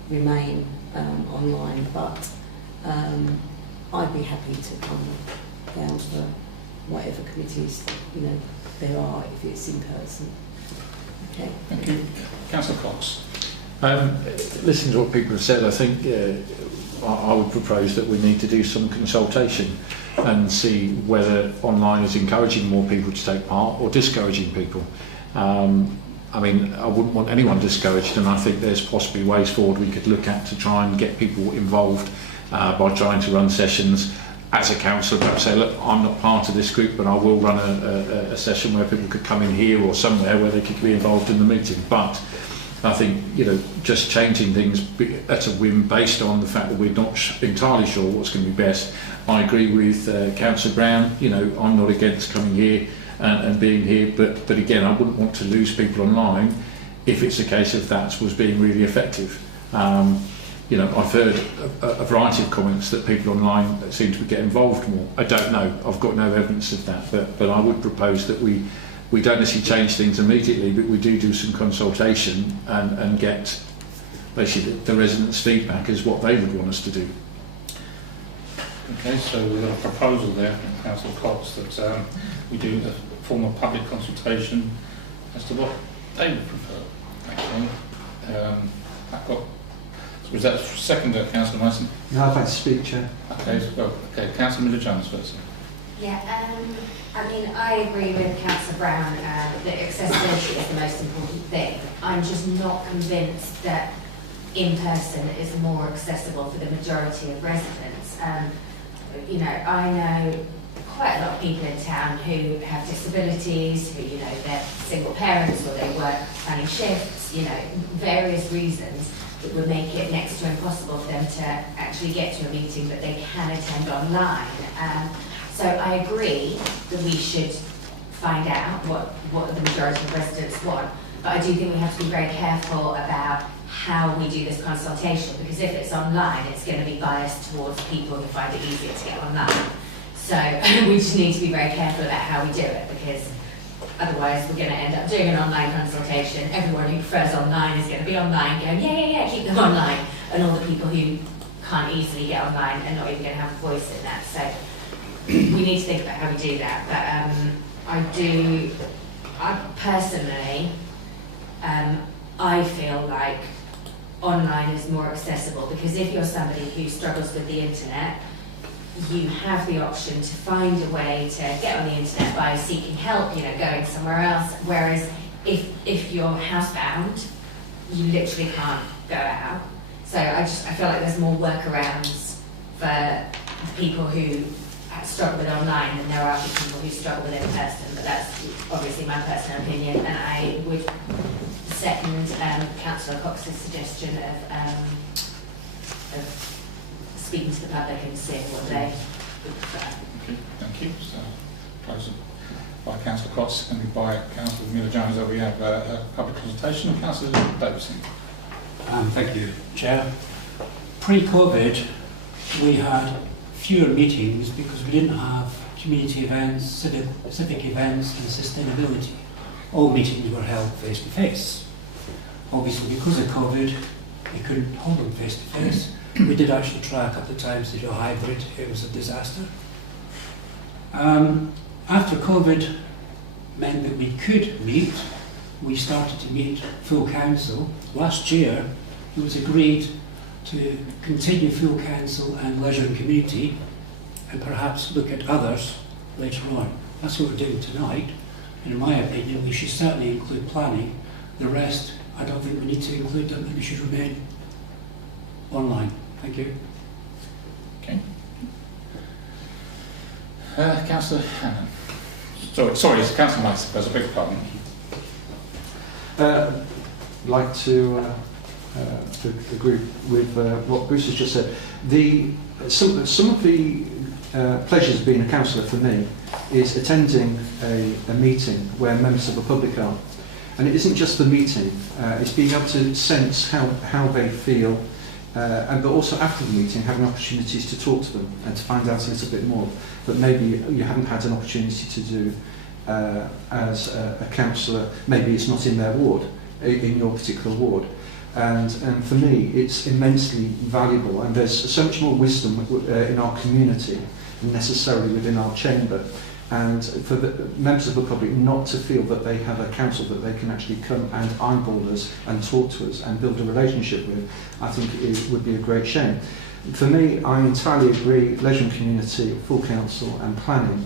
remain online, but I'd be happy to come down to whatever committees there are if it's in person. Okay. Thank you. Councillor Cox. Listening to what people have said, I think I would propose that we need to do some consultation and see whether online is encouraging more people to take part or discouraging people. I mean, I wouldn't want anyone discouraged, and I think there's possibly ways forward we could look at to try and get people involved by trying to run sessions as a council, perhaps say, look, I'm not part of this group, but I will run a session where people could come in here or somewhere where they could be involved in the meeting. But I think, just changing things at a whim based on the fact that we're not entirely sure what's going to be best. I agree with Councillor Brown, I'm not against coming here and being here, but again, I wouldn't want to lose people online if it's a case of that was being really effective. I've heard a variety of comments that people online seem to get involved more. I don't know, I've got no evidence of that, but I would propose that we don't necessarily change things immediately, but we do some consultation and get basically the residents' feedback as what they would want us to do. Okay, so we've got a proposal there from Councillor Cox that we do a form of public consultation as to what they would prefer, actually. Was that second, Councillor Mason? No, I'd like to speak, Chair. Okay, Councillor Miller-Jones first. Yeah, I mean, I agree with Councillor Brown that accessibility is the most important thing. I'm just not convinced that in person is more accessible for the majority of residents. I know quite a lot of people in town who have disabilities, who, they're single parents or they work planning shifts, various reasons that would make it next to impossible for them to actually get to a meeting that they can attend online. So I agree that we should find out what the majority of residents want, but I do think we have to be very careful about how we do this consultation, because if it's online, it's going to be biased towards people who find it easier to get online. So we just need to be very careful about how we do it, because otherwise we're going to end up doing an online consultation. Everyone who prefers online is going to be online going, yeah, keep them online. And all the people who can't easily get online are not even going to have a voice in that. So we need to think about how we do that. But I personally, I feel like online is more accessible, because if you're somebody who struggles with the internet, you have the option to find a way to get on the internet by seeking help, going somewhere else. Whereas if you're housebound, you literally can't go out. So I feel like there's more workarounds for people who struggle with online than there are for people who struggle with in person. But that's obviously my personal opinion, and I would second Councillor Cox's suggestion of speaking to the public and seeing what they would prefer. Okay, thank you. So, proposal by Councillor Cox, seconded by Councillor Miller-Jones, that we have a public consultation. And Councillor Davison. Thank you, Chair. Pre-COVID, we had fewer meetings because we didn't have community events, civic events and sustainability. All meetings were held face-to-face. Obviously, because of COVID, we couldn't hold them face-to-face. We did actually try a couple of times to do a hybrid. It was a disaster. After COVID meant that we could meet, we started to meet full council. Last year, it was agreed to continue full council and leisure and community, and perhaps look at others later on. That's what we're doing tonight. And in my opinion, we should certainly include planning. The rest, I don't think we need to include them, and we should remain online. Thank you. Okay. Councillor Hannon. Sorry, it's Councillor Mice, there's a big pardon. I'd like to agree with what Bruce has just said. Some of the pleasures of being a councillor for me is attending a meeting where members of the public are. And it isn't just the meeting, it's being able to sense how they feel, but also after the meeting having opportunities to talk to them and to find out a little bit more that maybe you haven't had an opportunity to do as a councillor. Maybe it's not in their ward, in your particular ward. And for me, it's immensely valuable, and there's so much more wisdom in our community than necessarily within our chamber. And for the members of the public not to feel that they have a council that they can actually come and eyeball us and talk to us and build a relationship with, I think it would be a great shame. For me, I entirely agree, leisure and community, full council and planning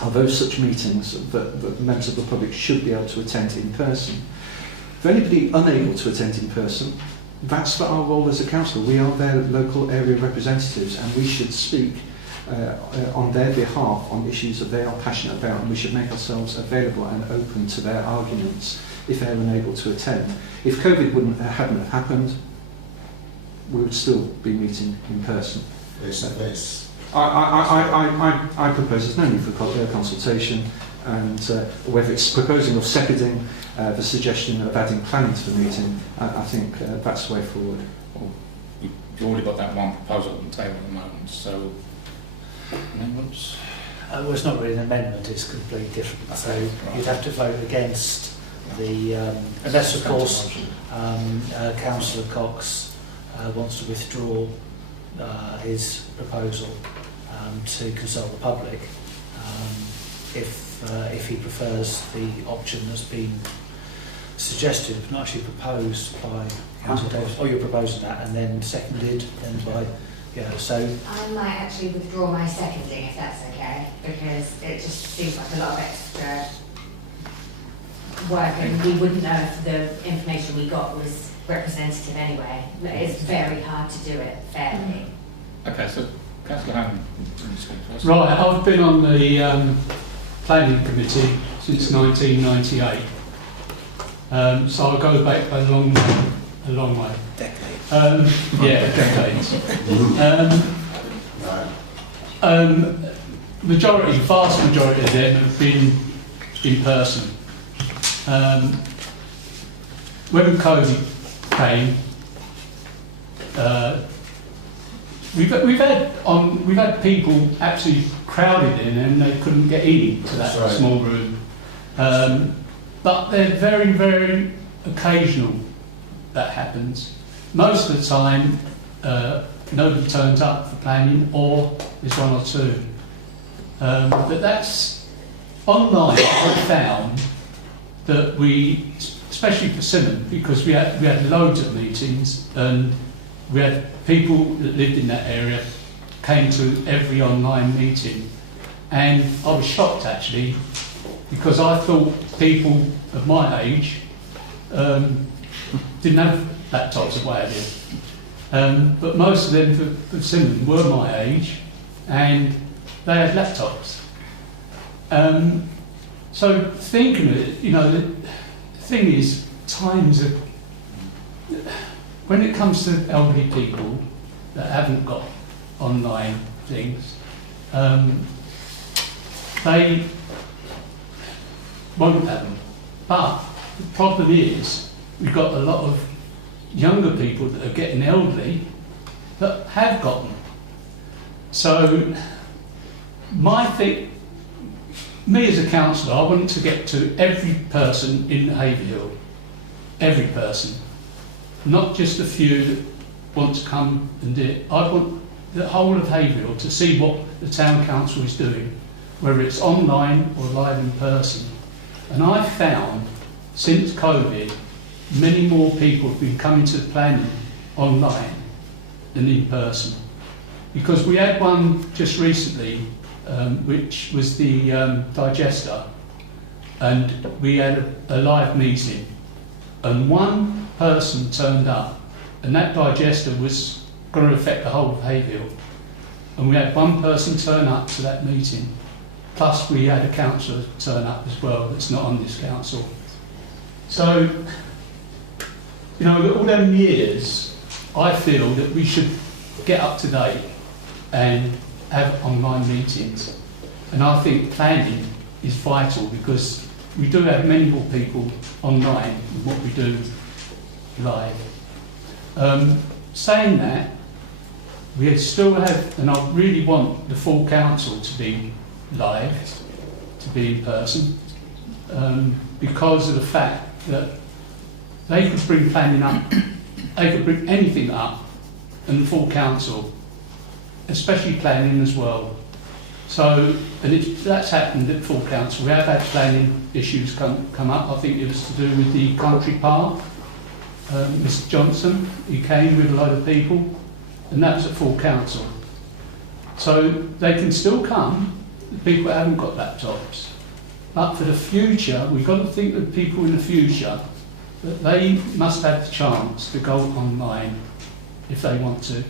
are those such meetings that members of the public should be able to attend in person. For anybody unable to attend in person, that's our role as a council. We are their local area representatives, and we should speak on their behalf on issues that they are passionate about, and we should make ourselves available and open to their arguments if they're unable to attend. If COVID hadn't have happened, we would still be meeting in person. Face-to-face. I propose there's no need for consultation, and whether it's proposing or seconding the suggestion of adding planning to the meeting, I think that's the way forward. Well, you've already got that one proposal on the table at the moment, so amendments? Well, it's not really an amendment, it's completely different. So you'd have to vote against the, unless of course Councillor Cox wants to withdraw his proposal to consult the public, if he prefers the option that's been suggested, but not actually proposed by Councillor Davis. Oh, you're proposing that, and then seconded, then by, so... I might actually withdraw my seconding, if that's okay, because it just seems like a lot of extra work, and we wouldn't know if the information we got was representative anyway. It's very hard to do it fairly. Okay, so Councillor Hammond. Right, I've been on the planning committee since 1998, so I go back a long way. Decade. Yeah, decades. Vast majority of them have been in person. When COVID came, we've had people absolutely crowded in and they couldn't get into that small room. But they're very, very occasional that happens. Most of the time, nobody turns up for planning, or there's one or two. But that's online. I found that we, especially for Simon, because we had loads of meetings and we had people that lived in that area came to every online meeting, and I was shocked actually, because I thought people of my age didn't have laptops the way I did. But most of them for Simon were my age, and they had laptops. So thinking of it, the thing is, times are, when it comes to elderly people that haven't got online things, they won't have them. But the problem is, we've got a lot of younger people that are getting elderly that have got them. So me as a councillor, I want to get to every person in Haverhill, every person, not just a few that want to come and do it. I want the whole of Haverhill to see what the town council is doing, whether it's online or live in person. And I've found, since COVID, many more people have been coming to planning online than in person. Because we had one just recently, which was the digester, and we had a live meeting, and one person turned up, and that digester was going to affect the whole of Haverhill. And we had one person turn up to that meeting, plus we had a councillor turn up as well that's not on this council. So, all them years, I feel that we should get up to date and have online meetings. And I think planning is vital because we do have many more people online than what we do live. Saying that, we still have, and I really want the full council to be live, to be in person, because of the fact that they could bring planning up, they could bring anything up, and the full council, especially planning as well. So, and that's happened at full council. We have had planning issues come up. I think it was to do with the country park. Mr Johnson, he came with a load of people, and that's at full council. So they can still come, the people that haven't got laptops. But for the future, we've got to think of people in the future that they must have the chance to go online if they want to.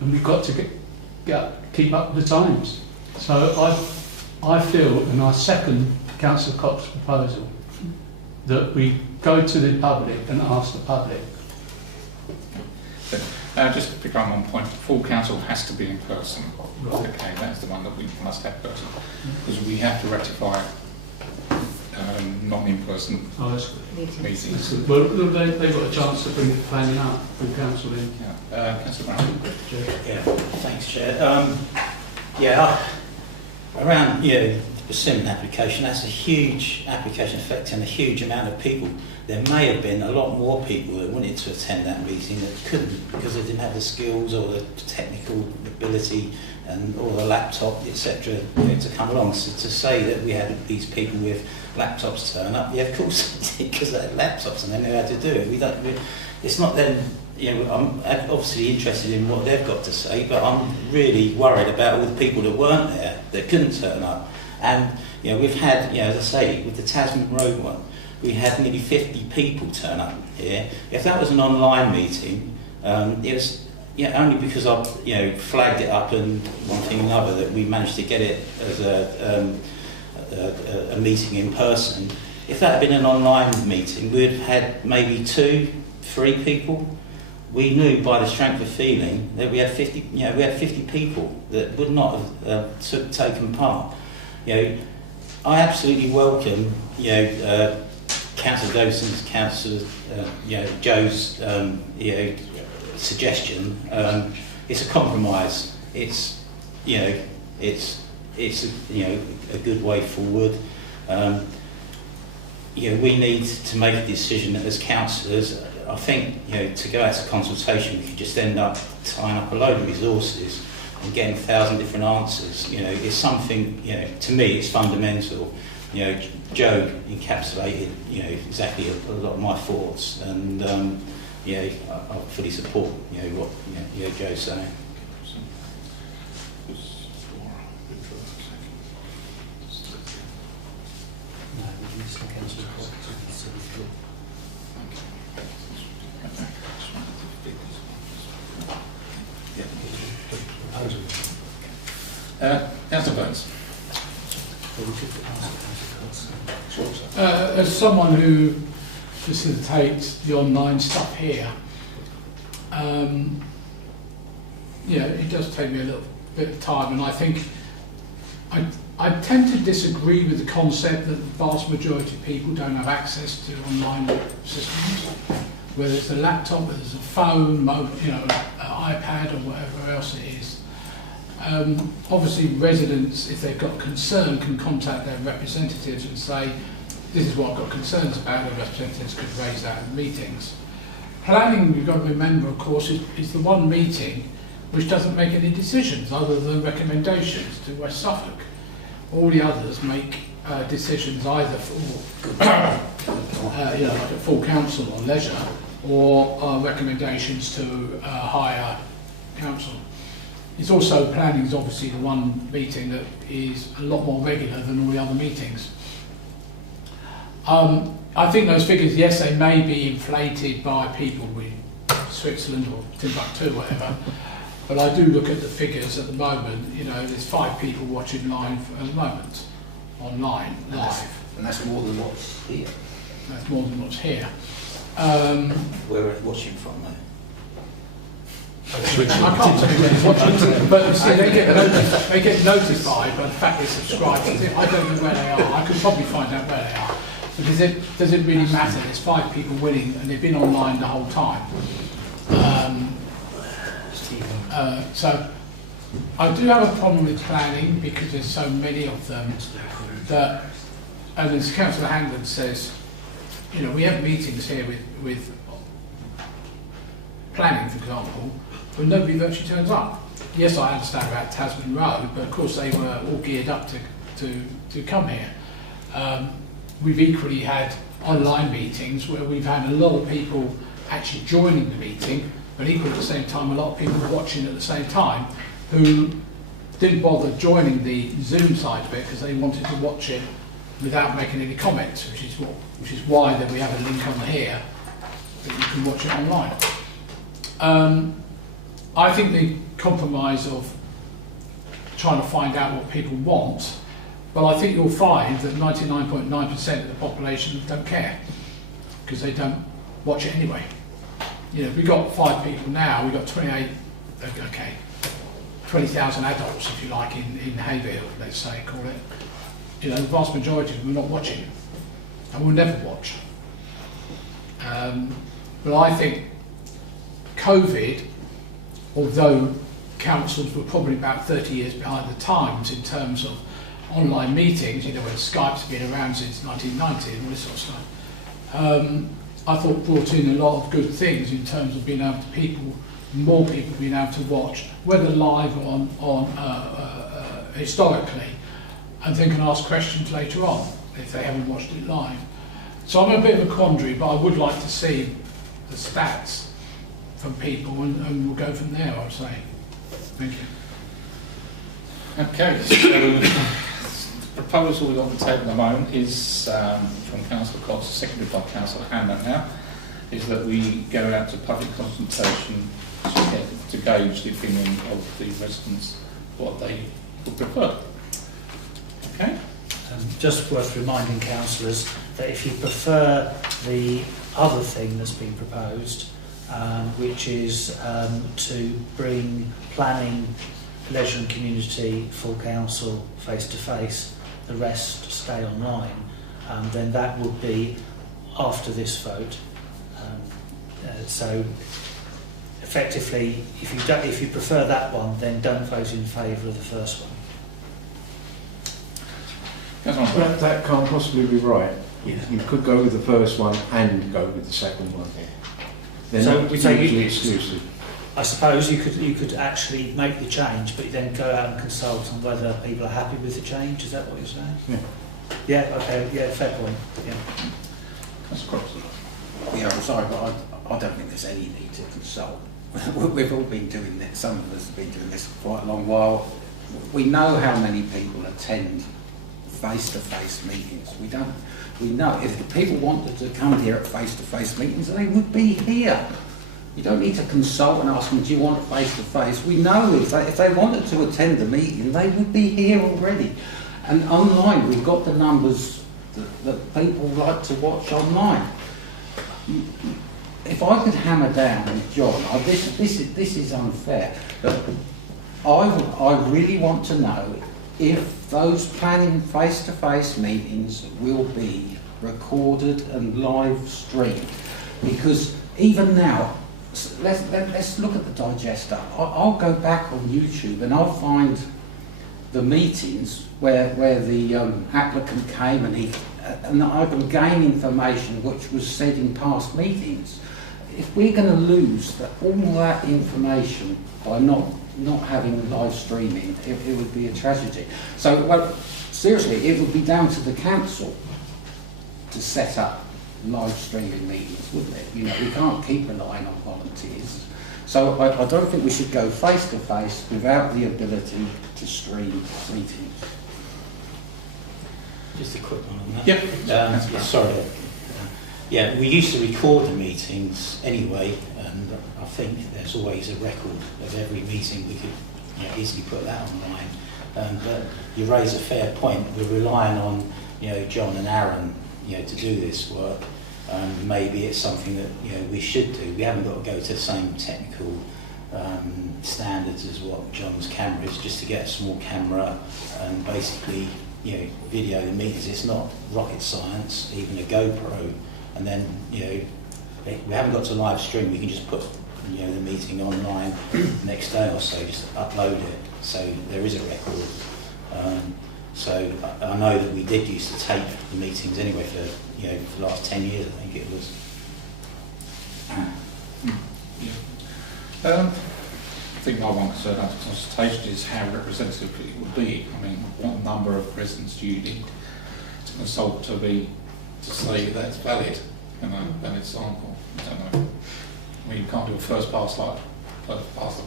And we've got to keep up with the times. So I feel, and I second Councillor Cox's proposal, that we go to the public and ask the public. Just to pick up on one point, full council has to be in person. Right. Okay, that's the one that we must have person, because we have to rectify non-in-person meetings. Well, they've got a chance to bring the planning up, full council in. Yeah. Councillor Brown. Yeah, thanks, Chair. Around the Persimmon application, that's a huge application affecting a huge amount of people. There may have been a lot more people that wanted to attend that meeting that couldn't because they didn't have the skills or the technical ability and or the laptop, etc. to come along. So to say that we had these people with laptops turn up, yeah, of course, because they had laptops and they knew how to do it. It's not then. I'm obviously interested in what they've got to say, but I'm really worried about all the people that weren't there, that couldn't turn up. And we've had, as I say, with the Tasman Road one, we had nearly 50 people turn up here. If that was an online meeting, it was only because I flagged it up and one thing and another that we managed to get it as a meeting in person. If that had been an online meeting, we'd have had maybe 2-3 people. We knew by the strength of feeling that we had 50. We had 50 people that would not have taken part. I absolutely welcome Councillor Davison's, Councillor Joe's suggestion. It's a compromise. It's a good way forward. We need to make a decision as councillors. I think to go out to consultation, we could just end up tying up a load of resources and getting 1,000 different answers. It's something. To me, it's fundamental. Joe encapsulated exactly a lot of my thoughts, and I fully support what Joe's saying. Councillor Burns. As someone who facilitates the online stuff here, it does take me a little bit of time, and I think I tend to disagree with the concept that the vast majority of people don't have access to online systems, whether it's a laptop, whether it's a phone, an iPad or whatever else it is. Obviously residents, if they've got concern, can contact their representatives and say, this is what I've got concerns about. The representatives could raise that in meetings. Planning, you've got to remember, of course, is the one meeting which doesn't make any decisions other than recommendations to West Suffolk. All the others make decisions either for like a full council or leisure, or recommendations to higher council. It's also, planning is obviously the one meeting that is a lot more regular than all the other meetings. I think those figures, yes, they may be inflated by people in Switzerland or Timbuktu or whatever, but I do look at the figures at the moment. There's 5 people watching live at the moment, online, live. And that's more than what's here. That's more than what's here. Where are we watching from, though? I can't tell you when they're watching, but you see, they get notified by the fact they're subscribed. I don't know where they are. I could probably find out where they are. But does it really matter? There's 5 people winning, and they've been online the whole time. So I do have a problem with planning because there's so many of them that, and as Councillor Hangland says, you know, we have meetings here with planning, for example, but nobody virtually turns up. Yes, I understand about Tasman Road, but of course they were all geared up to come here. We've equally had online meetings where we've had a lot of people actually joining the meeting, but equally at the same time a lot of people watching at the same time who didn't bother joining the Zoom side of it because they wanted to watch it without making any comments, which is why that we have a link on here that you can watch it online. I think the compromise of trying to find out what people want, but I think you'll find that 99.9% of the population don't care because they don't watch it anyway. You know, we've got 5 people now, we've got 20,000 adults, if you like, in Haverhill, let's say, call it. You know, the vast majority of them are not watching, and will never watch. But I think COVID, although councils were probably about 30 years behind the times in terms of online meetings, you know, when Skype's been around since 1990 and all this sort of stuff, I thought brought in a lot of good things in terms of being able to more people being able to watch, whether live or on historically, and then can ask questions later on if they haven't watched it live. So I'm in a bit of a quandary, but I would like to see the stats from people, and we'll go from there, I'd say. Thank you. Okay, so the proposal we've got on the table at the moment is from Councillor Cox, seconded by Councillor Hammond now, is that we go out to public consultation to gauge the opinion of the residents, what they would prefer. Okay? Just worth reminding councillors that if you prefer the other thing that's been proposed, which is to bring planning, leisure and community, full council face to face, the rest stay online, then that would be after this vote. So effectively, if you prefer that one, then don't vote in favour of the first one. That can't possibly be right. Yeah. You could go with the first one and go with the second one. They're So not we say mutually exclusive. I suppose you could actually make the change, but then go out and consult on whether people are happy with the change. Is that what you're saying? Yeah. Yeah. Okay. Yeah. Fair point. Yeah. That's correct. Yeah, I'm sorry, but I don't think there's any need to consult. We've all been doing this, some of us have been doing this for quite a long while. We know how many people attend face-to-face meetings. We know if the people wanted to come here at face-to-face meetings, they would be here. You don't need to consult and ask them, do you want it face-to-face? We know if they wanted to attend the meeting, they would be here already. And online, we've got the numbers that people like to watch online. If I could hammer down, John, this is unfair, but I really want to know if those planning face-to-face meetings will be recorded and live streamed. Because even now, let's look at the digester. I'll go back on YouTube and I'll find the meetings where the applicant came and I can gain information which was said in past meetings. If we're going to lose all that information by not having live streaming, it would be a tragedy. So, well, seriously, it would be down to the council to set up live streaming meetings, wouldn't it? You know, we can't keep relying on volunteers. So I don't think we should go face to face without the ability to stream meetings. Just a quick one on that. Yep. Sorry. Yeah, we used to record the meetings anyway, and I think there's always a record of every meeting. We could easily put that online. But you raise a fair point. We're relying on John and Aaron to do this work. Maybe it's something that we should do. We haven't got to go to the same technical standards as what John's camera is, just to get a small camera and basically, you know, video the meetings. It's not rocket science, even a GoPro, and then, you know, we haven't got to live stream. We can just put, you know, the meeting online next day or so, just upload it, so there is a record. So I know that we did used to tape the meetings anyway for, you know, for the last 10 years, I think it was. I think my one concern after consultation is how representative it would be. I mean, what number of residents do you need to consult to say that's valid, you know, valid sample? I don't know. I mean, you can't do a first pass like the post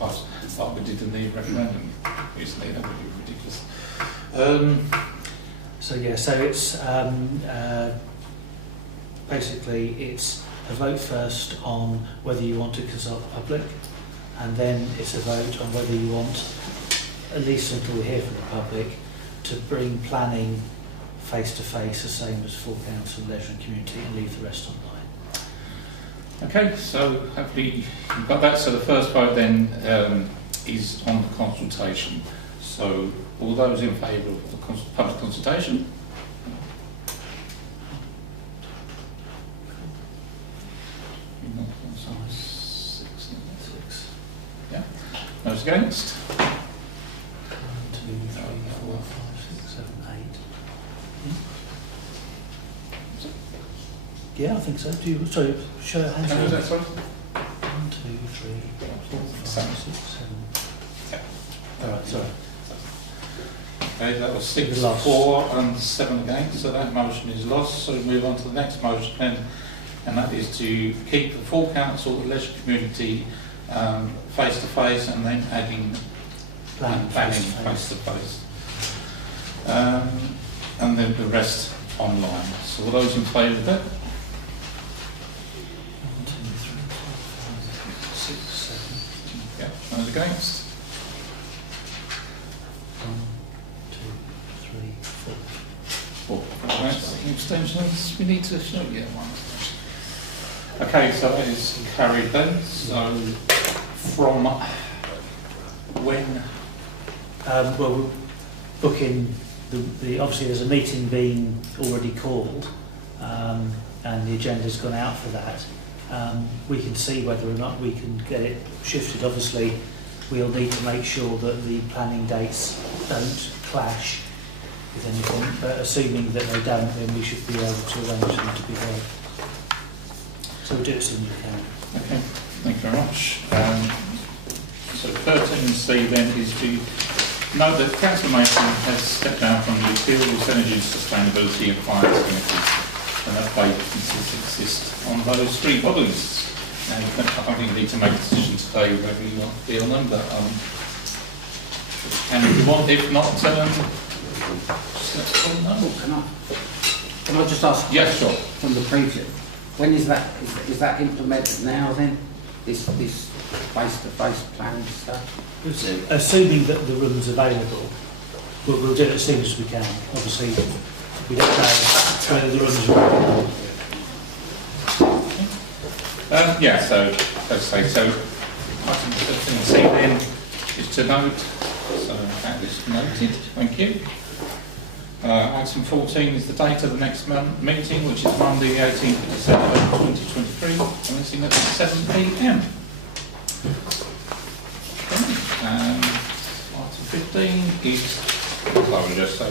like we did in the referendum recently. That would be ridiculous. So yeah, so it's basically it's a vote first on whether you want to consult the public, and then it's a vote on whether you want, at least until we hear from the public, to bring planning face to face, the same as full council, leisure and community, and leave the rest online. Okay, so hopefully you've got that. So the first vote then is on the consultation. So all those in favour of the public consultation? Yeah. Those against? 1, 2, 3, 4, 5, 6, 7, 8. Yeah, I think so. Do you, sorry, show your hands. Can I do that, sorry? 1, 2, 3, 4, 5, 6, 7. Yeah. All right, sorry. Okay, that was 6 Lost. for and 7 against, so that motion is lost. So we move on to the next motion then, and that is to keep the full council, the leisure community face to face, and then adding planning face to face. And then the rest online. So all those in favour of that? 1, 2, 3, 4, 5, 6, 7. Yeah. Those against? 1, 2, 3, 4. 4 against. Abstentions? We need to show you one. Okay, so that is carried then. So from when? Well, we'll book in the obviously there's a meeting being already called, and the agenda's gone out for that. We can see whether or not we can get it shifted. Obviously, we'll need to make sure that the planning dates don't clash with anything, but assuming that they don't, then we should be able to arrange them to be heard. So we'll do it as soon as we can. Okay, thank you very much. So 13C then is to note that Councillor Mason has stepped down from the Appeals, Energy and Sustainability and Finance Committee, and that vacancies exist on those 3 bodies. And I don't think you need to make a decision today whether you want to be on them, but and if you want, if not, just let us know. Can I just ask? Yes, sure. From the previous, when is that? Is that implemented now? Then this face-to-face planning stuff. Assuming that the room's available, we'll do it as soon as we can. Obviously, we don't know whether the room's available. Yeah, so let's say so. Item 13C then is to note. So that is noted. Thank you. Item 14 is the date of the next meeting, which is Monday, the 18th of December 2023, commencing at 7 p.m. Item 15 is closure. So,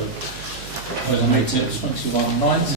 the meeting at 21:09.